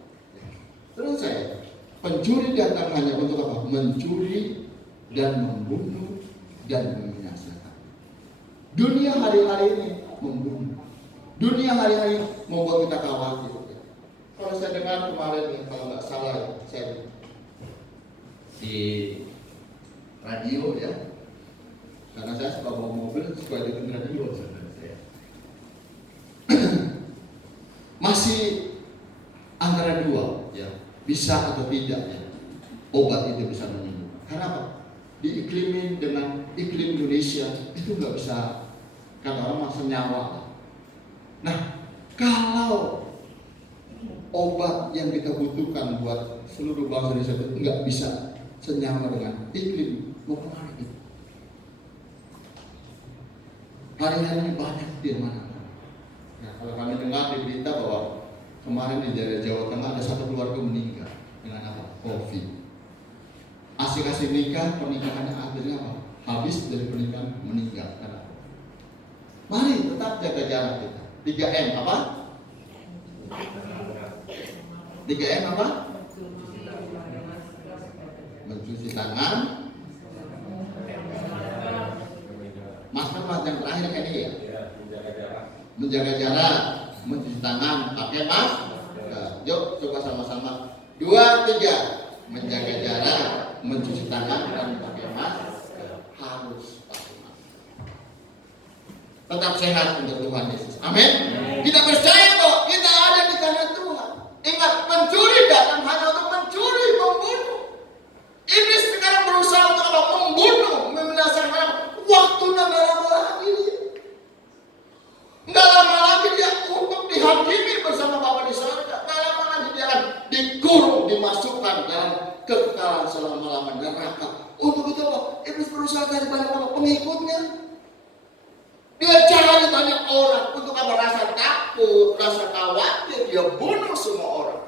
Terus saya, pencuri datang hanya untuk apa? Mencuri dan membunuh dan membinasakan. Dunia hari-hari ini membunuh. Dunia hari-hari membuat kita khawatir. Kalau saya dengar kemarin, kalau nggak salah, saya di radio ya, karena saya suka bawa mobil, suka dengar radio saya. Masih antara dua, ya, bisa atau tidak ya, obat itu bisa menyembuhkan. Karena apa? Diiklimin dengan iklim Indonesia itu nggak bisa, kata orang senyawa. Nah, kalau obat yang kita butuhkan buat seluruh bangsa Indonesia itu nggak bisa senyawa dengan iklim, mau kemana gitu? Hari-hari ini banyak di mana-mana. Nah, kalau kami dengar di berita bahwa kemarin di daerah Jawa Tengah ada satu keluarga meninggal dengan apa? COVID. Asik-asik nikah, pernikahannya akhirnya apa? Habis dari pernikahan meninggal. Karena mari tetap jaga jarak kita. 3M apa? 3M apa? Mencuci tangan. Masker yang terakhir kan ini ya? menjaga jarak, mencuci tangan, pakai masker. Yuk coba sama-sama. 2, 3. Menjaga jarak, mencuci tangan dan pakai masker. Harus pakai masker. Tetap sehat untuk Tuhan Yesus. Amin. Kita percaya kok kita ada di tangan Tuhan. Ingat, pencuri datang hanya untuk mencuri, membunuh. Iblis sekarang berusaha untuk apa? Membunuh, membinasakan. Waktunya nggak lama lagi. Nggak lama lagi dia untuk dihakimi bersama Bapa di surga. Nggak lama lagi dia akan dikurung, dimasukkan dalam kekekalan selama-lamanya neraka. Untuk itu apa? Iblis berusaha dari banyak orang pengikutnya. Dia cari banyak orang untuk apa? Rasa takut, rasa khawatir. Dia bunuh semua orang.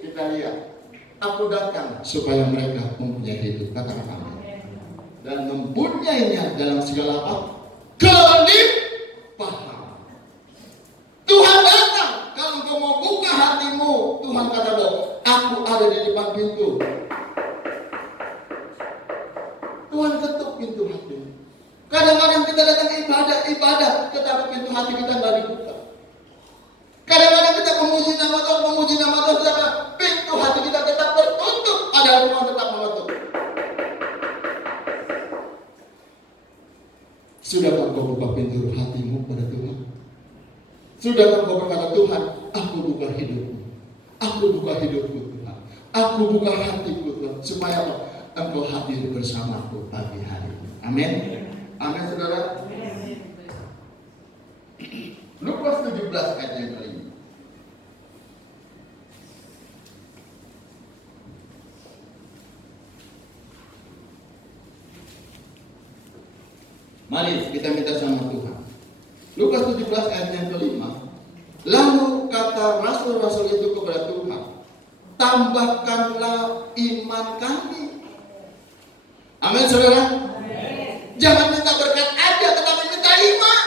Kita lihat. Aku datang supaya mereka mempunyai hidup. Katakan amin. Dan mempunyainya dalam segala apa? Kelimpahan. Tuhan datang. Kalau engkau mau buka hatimu, Tuhan kata bahwa aku ada di depan pintu. Tuhan ketuk pintu hatimu. Kadang-kadang kita datang ibadah, tetapi pintu hati kita nggak dibuka. Kadang-kadang kita memuji nama Tuhan, tetapi pintu hati kita tetap tertutup. Ada Tuhan tetap mengetuk. Sudahkah kau buka pintu hatimu pada Tuhan? Sudahkah kau berkata, Tuhan, aku buka hidupku. Aku buka hidupku Tuhan. Aku buka hatiku Tuhan. Supaya engkau hadir bersamaku pagi hari ini. Amin. Amin saudara. Lukas 17 ayat yang kelima. Mari kita minta sama Tuhan. Lukas 17 ayat yang kelima. Lalu kata rasul-rasul itu kepada Tuhan, tambahkanlah iman kami. Amin saudara. Jangan minta berkat aja, tetapi minta iman.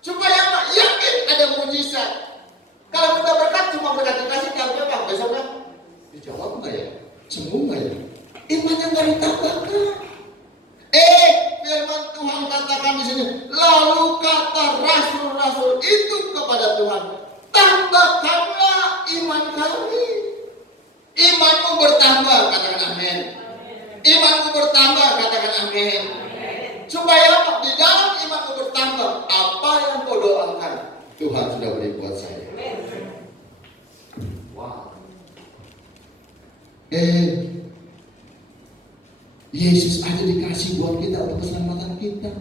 Supaya apa? Yakin ada mujizat. Kalau minta berkat cuma berkat dikasih, kalau apa? Besoknya dijawab nggak ya? Sembuh nggak ya? Imannya nggak ditambahkan. Firman Tuhan katakan di sini. Lalu kata rasul-rasul itu kepada Tuhan, tambahkanlah iman kami. Imanmu bertambah, katakan amin. Imanmu bertambah, katakan amin. Supaya apa? Di dalam imanmu bertambah, apa yang kau doakan Tuhan sudah beri buat saya. Wow. Yesus aja dikasih buat kita untuk keselamatan kita.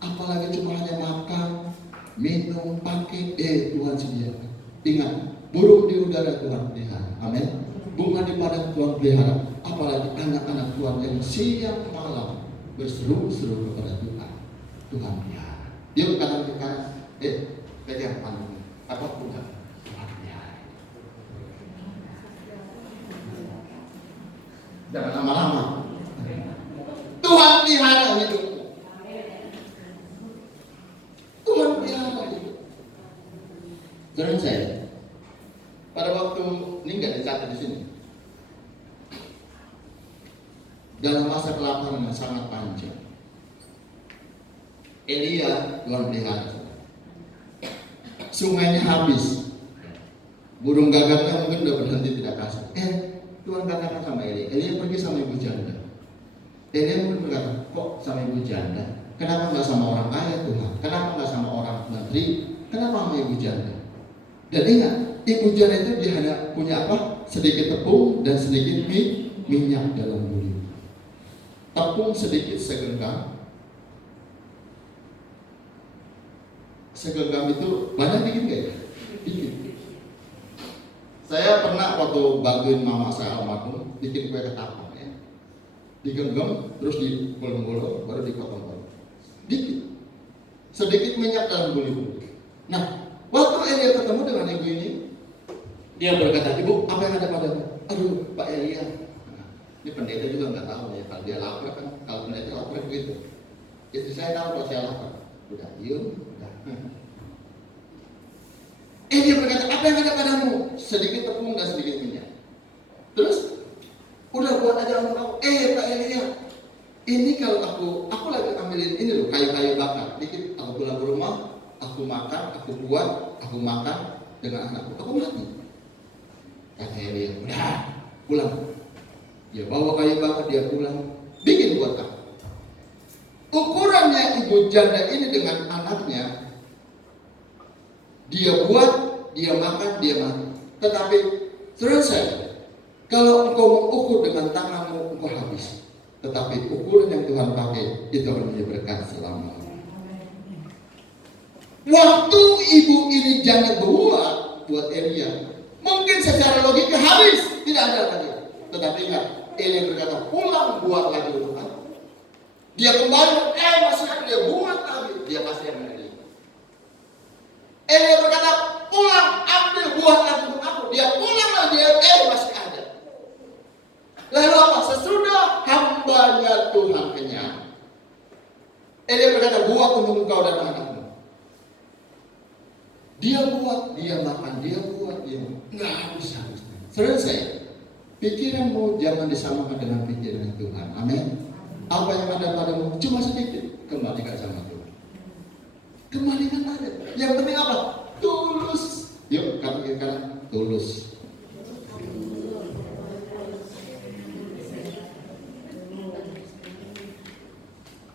Apalagi cuma hanya makan, minum, pakai. Tuhan sediakan. Ingat, burung di udara Tuhan pelihara. Amin. Bunga di padang Tuhan pelihara. Apalagi anak-anak Tuhan yang siang malam berseru-seru kepada Tuhan. Tuhan pelihara. Yuk kanan ke kanan. Pegang panggungnya. Apa Tuhan? Tuhan pelihara. Jangan lama-lama. Tuhan pelihara hidupmu. Tuhan pelihara hidup. Saudara saya, pada waktu ini nggak dicatat di sini. Dalam masa kelaparan yang sangat panjang, Elia Tuhan pelihara. Sungainya habis, burung gagaknya mungkin udah berhenti tidak kasih. Tuhan katakan sama Elia pergi sama ibu janda. Elia pun berkata, kok sama ibu janda? Kenapa nggak sama orang kaya Tuhan? Kenapa nggak sama orang menteri? Kenapa sama ibu janda? Dan ingat, ibu janda itu dia hanya punya apa? Sedikit tepung dan sedikit minyak dalam buli. Tepung sedikit segenggam. Segenggam itu banyak dikit nggak ya? Dikit. Saya pernah waktu bantuin mama saya almarhum bikin kue ketapang. Digenggam, terus digolong-golong, baru dipotong-potong. Dikit. Sedikit minyak dalam buli-buli. Nah, waktu Elia ketemu dengan ibu ini, dia berkata, Ibu, apa yang ada padamu? Aduh, Pak Elia. Nah, ini pendeta juga nggak tahu ya, kalau dia lapar kan, kalau pendeta lapar begitu. Itu saya tahu kalau saya lapar. Udah, yuk, udah. Dia berkata, apa yang ada padamu? Sedikit tepung dan sedikit minyak. Terus, udah buat aja sama kamu. Pak Elia, ini kalau aku lagi ambilin ini loh, kayu-kayu bakar. Dikit aku pulang ke rumah, aku makan, aku buat, aku makan dengan anakku, aku mati. Kata Elia, udah pulang. Dia bawa kayu bakar, dia pulang, bikin buat aku. Ukurannya ibu janda ini dengan anaknya, dia buat, dia makan, dia mati. Tetapi selesai. Kalau engkau mengukur dengan tanganmu, engkau habis. Tetapi ukuran yang Tuhan pakai itu akan menjadi berkat selama. Waktu ibu ini janda buat Elia, mungkin secara logika habis, tidak ada lagi. Tetapi ingat, Elia berkata, pulang buat lagi untuk aku. Dia kembali, masih ada, dia buat lagi, dia kasih yang Elia. Elia berkata, pulang ambil buat lagi untuk aku. Dia pulang lagi, masih ada. Lalu apa? Sesudah hambanya Tuhan kenyang, Elia berkata, buat untuk engkau dan anakmu. Dia buat, dia makan, dia buat, dia makan. Nggak habis-habis. Selesai. Pikiranmu jangan disamakan dengan pikiran Tuhan. Amin. Apa yang ada padamu cuma sedikit, kembalikan sama Tuhan. Kembalikan ada. Yang penting apa? Tulus. Yuk, kami katakan tulus.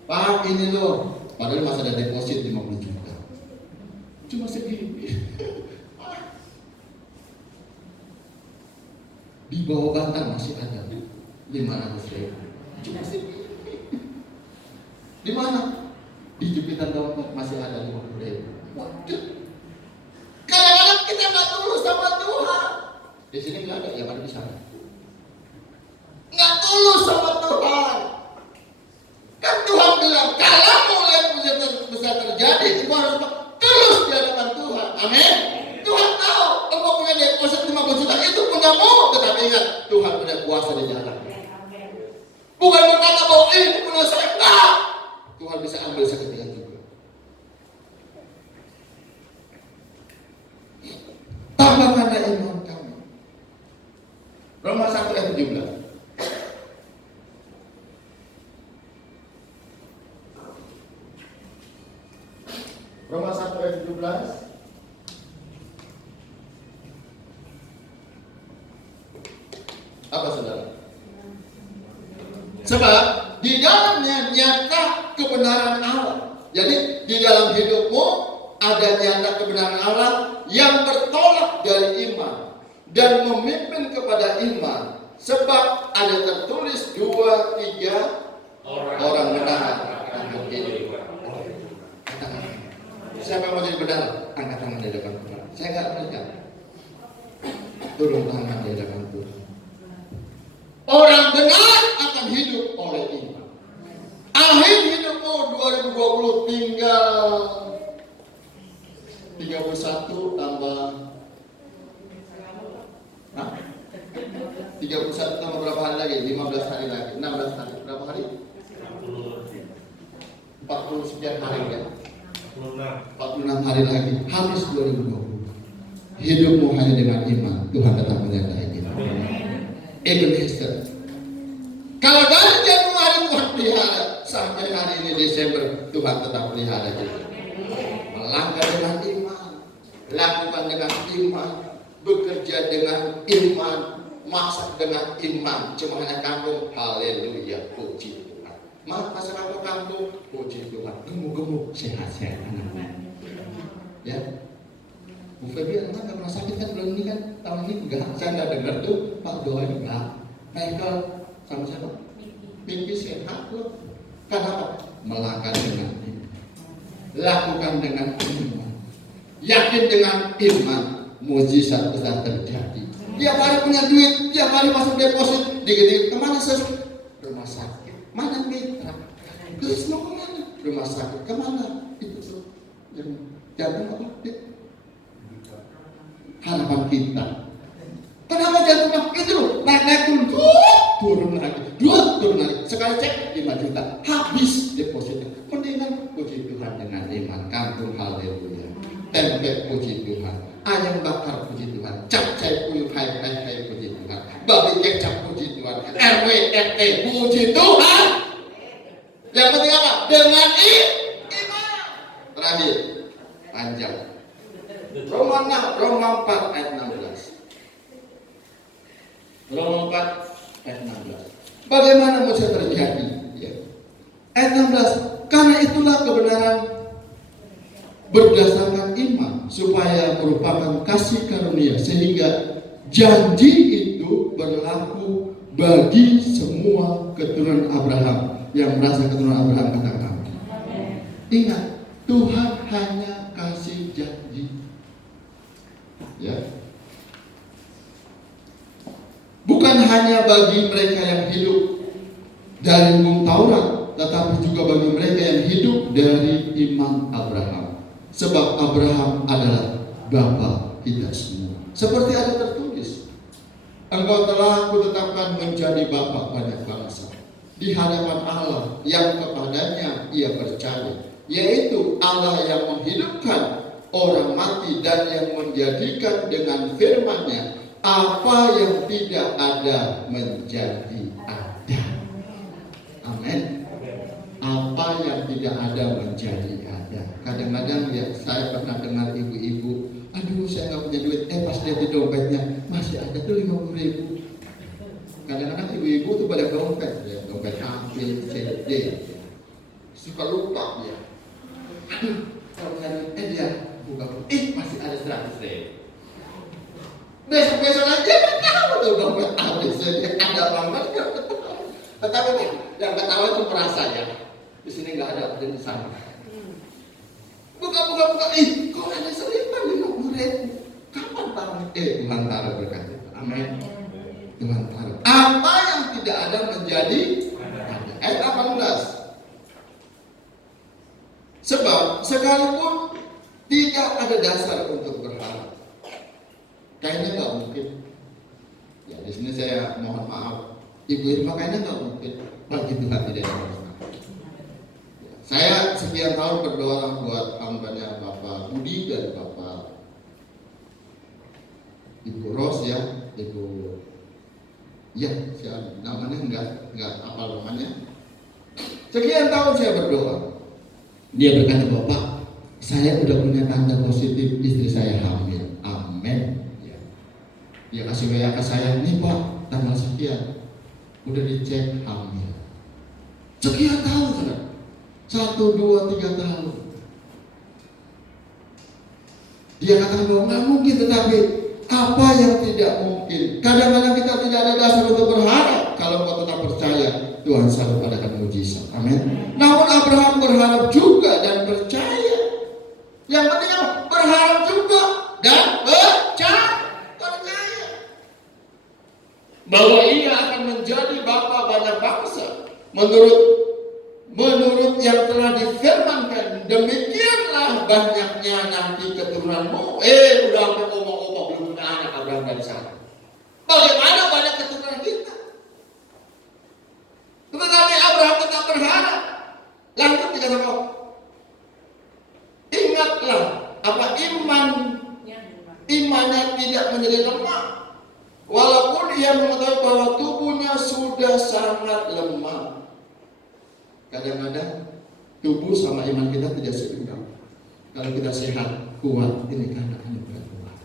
Pak, ini loh, padahal masih ada deposit 50 juta. Cuma segini. Di bawah bantal masih ada 500.000. Cuma segini. Di mana? Di jepitan dompet masih ada 50.000. Waduh. Kadang-kadang kita nggak tulus sama Tuhan. Di sini nggak ada, yang ada di sana. Nggak tulus sama Tuhan. Kan Tuhan bilang, kalau mau lihat besar terjadi, engkau harus tulus di hadapan Tuhan. Amin. Tuhan tahu, engkau punya deposit 50 juta itu punyamu, tetapi ingat, Tuhan punya kuasa di dalam. Bukan berkata bahwa ini punya saya, enggak. Tuhan bisa ambil seketika juga. Tambahkanlah iman kami. Roma 1 ayat 17. Roma 1 ayat 17. Apa saudara? Sebab di dalamnya nyata kebenaran Allah. Jadi di dalam hidupmu ada nyata kebenaran Allah yang bertolak dari iman dan memimpin kepada iman. Sebab ada tertulis 2-3 orang benar akan hidup. Siapa yang mau jadi benar? Angkat tangan di depan Tuhan. Saya nggak melihat. Turun tangan di depan Tuhan. Orang benar akan hidup oleh iman. Akhir hidupmu 2020 tinggal 31 tambah 31 tambah berapa hari lagi? 15 hari lagi. 16 hari. Berapa hari? 40 sekian hari ya. 46 hari lagi. Habis 2020. Hidupmu hanya dengan iman. Tuhan tetap menyertai kita. Ebenezer. Kalau dari Januari Tuhan pelihara sampai hari ini Desember, Tuhan tetap pelihara kita. Melangkah dengan iman, lakukan dengan iman, bekerja dengan iman, masak dengan iman. Cuma hanya kampung, haleluya, puji Tuhan. Masyarakat kampung, puji Tuhan. Gemuk-gemuk, sehat-sehat anak-anak. Ya. Bu Febi anak pernah sakit kan belum ini kan tahun ini enggak, saya enggak dengar tuh Pak doain enggak. Michael sama siapa? Mimpi sehat loh. Kenapa? Melangkah dengan iman, lakukan dengan iman, yakin dengan iman, mujizat besar terjadi. Tiap hari punya duit, tiap hari masuk deposit, dikit-dikit kemana sih? Rumah sakit. Mana mitra? Terus mau kemana? Rumah sakit kemana? Itu tuh jangan apa? Harapan kita. Kenapa jantung itu loh naik turun lagi, turun lagi. Sekali cek 5 juta, habis depositnya. Mendingan puji Tuhan dengan iman, kampung haleluya. Tempe puji Tuhan, ayam bakar puji Tuhan, capcay puyuh hai puji Tuhan, babi kecap puji Tuhan, RW RT puji Tuhan. Yang penting apa? Dengan iman. Terakhir, panjang. Roma 4 ayat 16. Roma 4 ayat 16. Bagaimana bisa terjadi? Ya. Ayat 16. Karena itulah kebenaran berdasarkan iman, supaya merupakan kasih karunia, sehingga janji itu berlaku bagi semua keturunan Abraham yang merasa keturunan Abraham, katakan amin. Ingat, Tuhan hanya kasih janji. Ya. Bukan hanya bagi mereka yang hidup dari hukum Taurat, tetapi juga bagi mereka yang hidup dari iman Abraham. Sebab Abraham adalah bapa kita semua. Seperti ada tertulis, engkau telah kutetapkan menjadi bapa banyak bangsa di hadapan Allah yang kepadanya ia percaya, yaitu Allah yang menghidupkan orang mati dan yang menjadikan dengan firman-Nya apa yang tidak ada menjadi ada. Amin. Apa yang tidak ada menjadi ada. Kadang-kadang ya saya pernah dengar ibu-ibu, aduh saya nggak punya duit, pas lihat di dompetnya masih ada tuh 50.000. Kadang-kadang ibu-ibu tuh pada dompet, ya, dompet A, B, C, D, suka lupa dia. Aduh, kalau nggak duit, dia buka, masih ada 100.000. Besok-besok aja nggak tahu tuh dompet A, B, C, D ada apa enggak? Tetapi yang ketawa itu merasa ya, di sini nggak ada, di sana. Buka, kok ada selipan 50.000? Kapan taruh? Tuhan taruh berkat. Amin. Tuhan taruh. Apa yang tidak ada menjadi ada. Ayat 18. Sebab sekalipun tidak ada dasar untuk berharap, kayaknya nggak mungkin. Ya di sini saya mohon maaf, Ibu Irma, kayaknya nggak mungkin bagi Tuhan tidak ada dasar. Saya sekian tahun berdoa buat hambanya Bapak Budi dan Bapak Ibu Ros, ya, Ibu, ya, namanya enggak apa namanya. Sekian tahun saya berdoa. Dia berkata, Bapak, saya udah punya tanda positif istri saya hamil. Amin. Ya. Dia kasih WA ke saya, nih Pak, tanggal sekian, udah dicek hamil. Sekian tahun sudah. 1, 2, 3 tahun. Dia katakan bahwa nggak mungkin, tetapi apa yang tidak mungkin? Kadang-kadang kita tidak ada dasar untuk berharap. Kalau kau tetap percaya, Tuhan selalu adakan mujizat. Amin. Namun Abraham berharap juga dan percaya. Yang penting apa? Berharap juga dan percaya bahwa ia akan menjadi bapa banyak bangsa. Menurut yang telah difirmankan, demikianlah banyaknya nanti keturunanmu. Udah sampai omong-omong belum punya anak Abraham dari sana. Bagaimana banyak keturunan kita? Tetapi Abraham tetap berharap. Lanjut dikatakan, ingatlah apa imannya tidak menjadi lemah. Walaupun ia mengetahui bahwa tubuhnya sudah sangat lemah. Kadang-kadang tubuh sama iman kita tidak seimbang. Kalau kita sehat, kuat, ini karena anugerah Tuhan.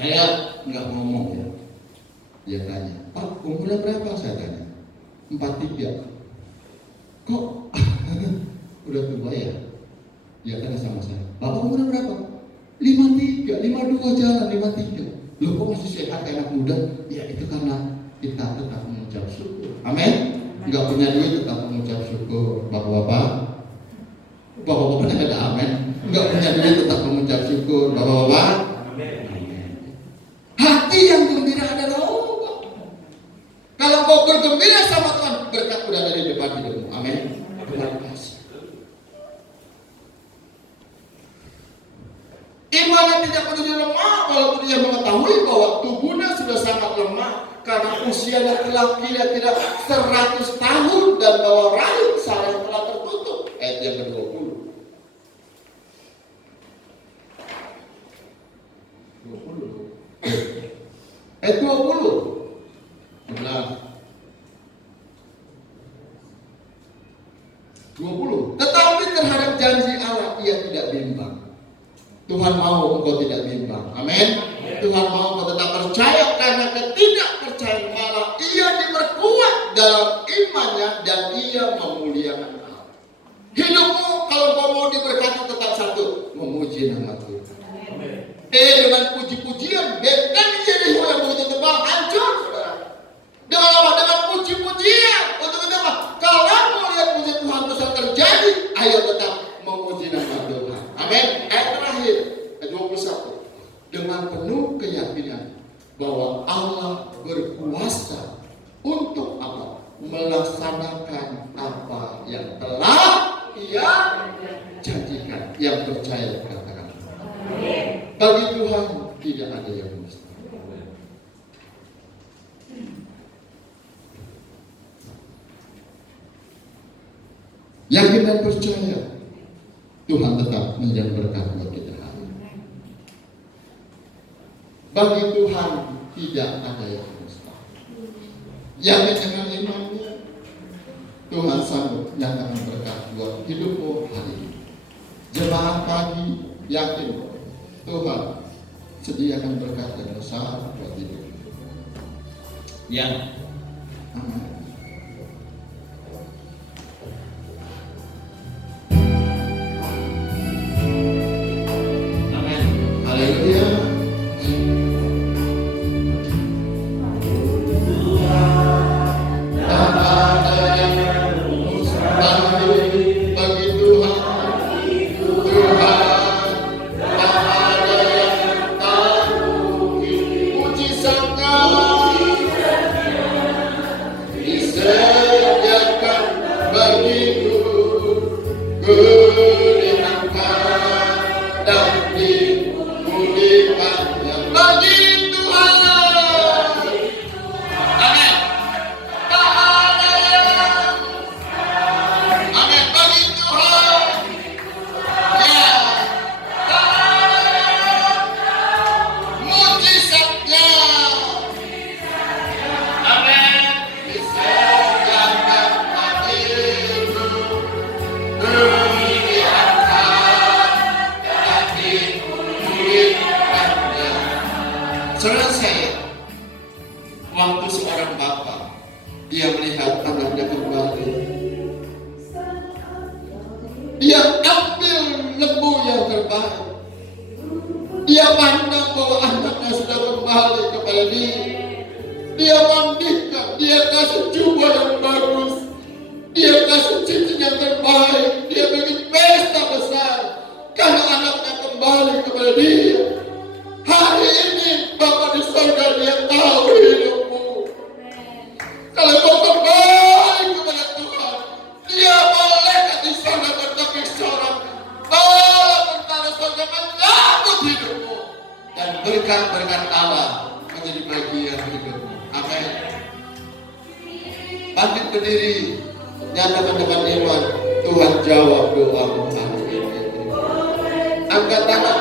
Saya nggak ngomong ya. Dia tanya, Pak, umurnya berapa? Saya tanya, 43. Kok udah tua ya? Dia tanya sama saya, Bapak umurnya berapa? 53, 52 jalan, 53. Loh kok masih sehat kayak anak muda? Ya itu karena kita tetap mengucap syukur. Amin. Nggak punya duit tetap mengucap syukur. Bapak-bapak yang ada amin. Nggak punya duit tetap mengucap syukur. Bapak-bapak amin. Hati yang gembira adalah Allah. Kalau kau bergembira sama Tuhan, berkat udah ada di depan hidupmu. Amin. Terima kasih. Iman yang tidak menjadi lemah, walaupun dia mengetahui bahwa tubuhnya sudah sangat lemah karena usianya telah kira-kira 100 tahun dan bahwa rahim Sarah telah tertutup. Ayat yang ke-20. Ayat 20. 20. Tetapi terhadap janji Allah ia bimbang. Tuhan mau engkau tidak bimbang. Amin. Tuhan mau engkau tetap percaya, karena ketidakpercayaan malah ia diperkuat dalam imannya dan ia memuliakan Allah. Hidupmu kalau kau mau diberkati tetap satu, memuji nama Tuhan. Dengan puji-pujian, bukan jadi yang begitu tebal, hancur saudara. Dengan apa? Dengan puji-pujian. Untuk itu apa? Kalau mau lihat puji Tuhan bisa terjadi, ayo tetap memuji nama Tuhan. Amin. Ayat terakhir, ayat 21. Dengan penuh keyakinan bahwa Allah berkuasa untuk apa? Melaksanakan apa yang telah Ia janjikan. Yang percaya katakan. Bagi Tuhan tidak ada yang mustahil. Yakin dan percaya Tuhan tetap menjadi berkat buat kita hari ini. Bagi Tuhan tidak ada yang mustahil. Yakin dengan imannya, Tuhan sanggup nyatakan berkat buat hidupmu hari ini. Jemaat pagi yakin Tuhan sediakan berkat dan besar buat hidup. Ya. Amin. Amin. Haleluya. Tak ada yang mustahil bagi Tuhan. Selesai waktu seorang bapak, dia melihat anaknya kembali. Dia ambil lembu yang terbaik. Dia pandang bahwa anaknya sudah kembali kepada dia. Dia mandikan, dia kasih jubah yang bagus, dia kasih cincin yang terbaik, dia bikin pesta besar karena anaknya kembali kepada dia. Hari ini Bapak di surga, dia tahu hidupmu. Kalau kau kembali kepada Tuhan, dia malaikat di surga bertepuk sorak, bala tentara surga menyambut hidupmu, dan berkat-berkat Allah menjadi bagian hidupmu. Amin. Bangkit berdiri, nyatakan dengan iman, Tuhan jawab doamu hari ini. Angkat tangan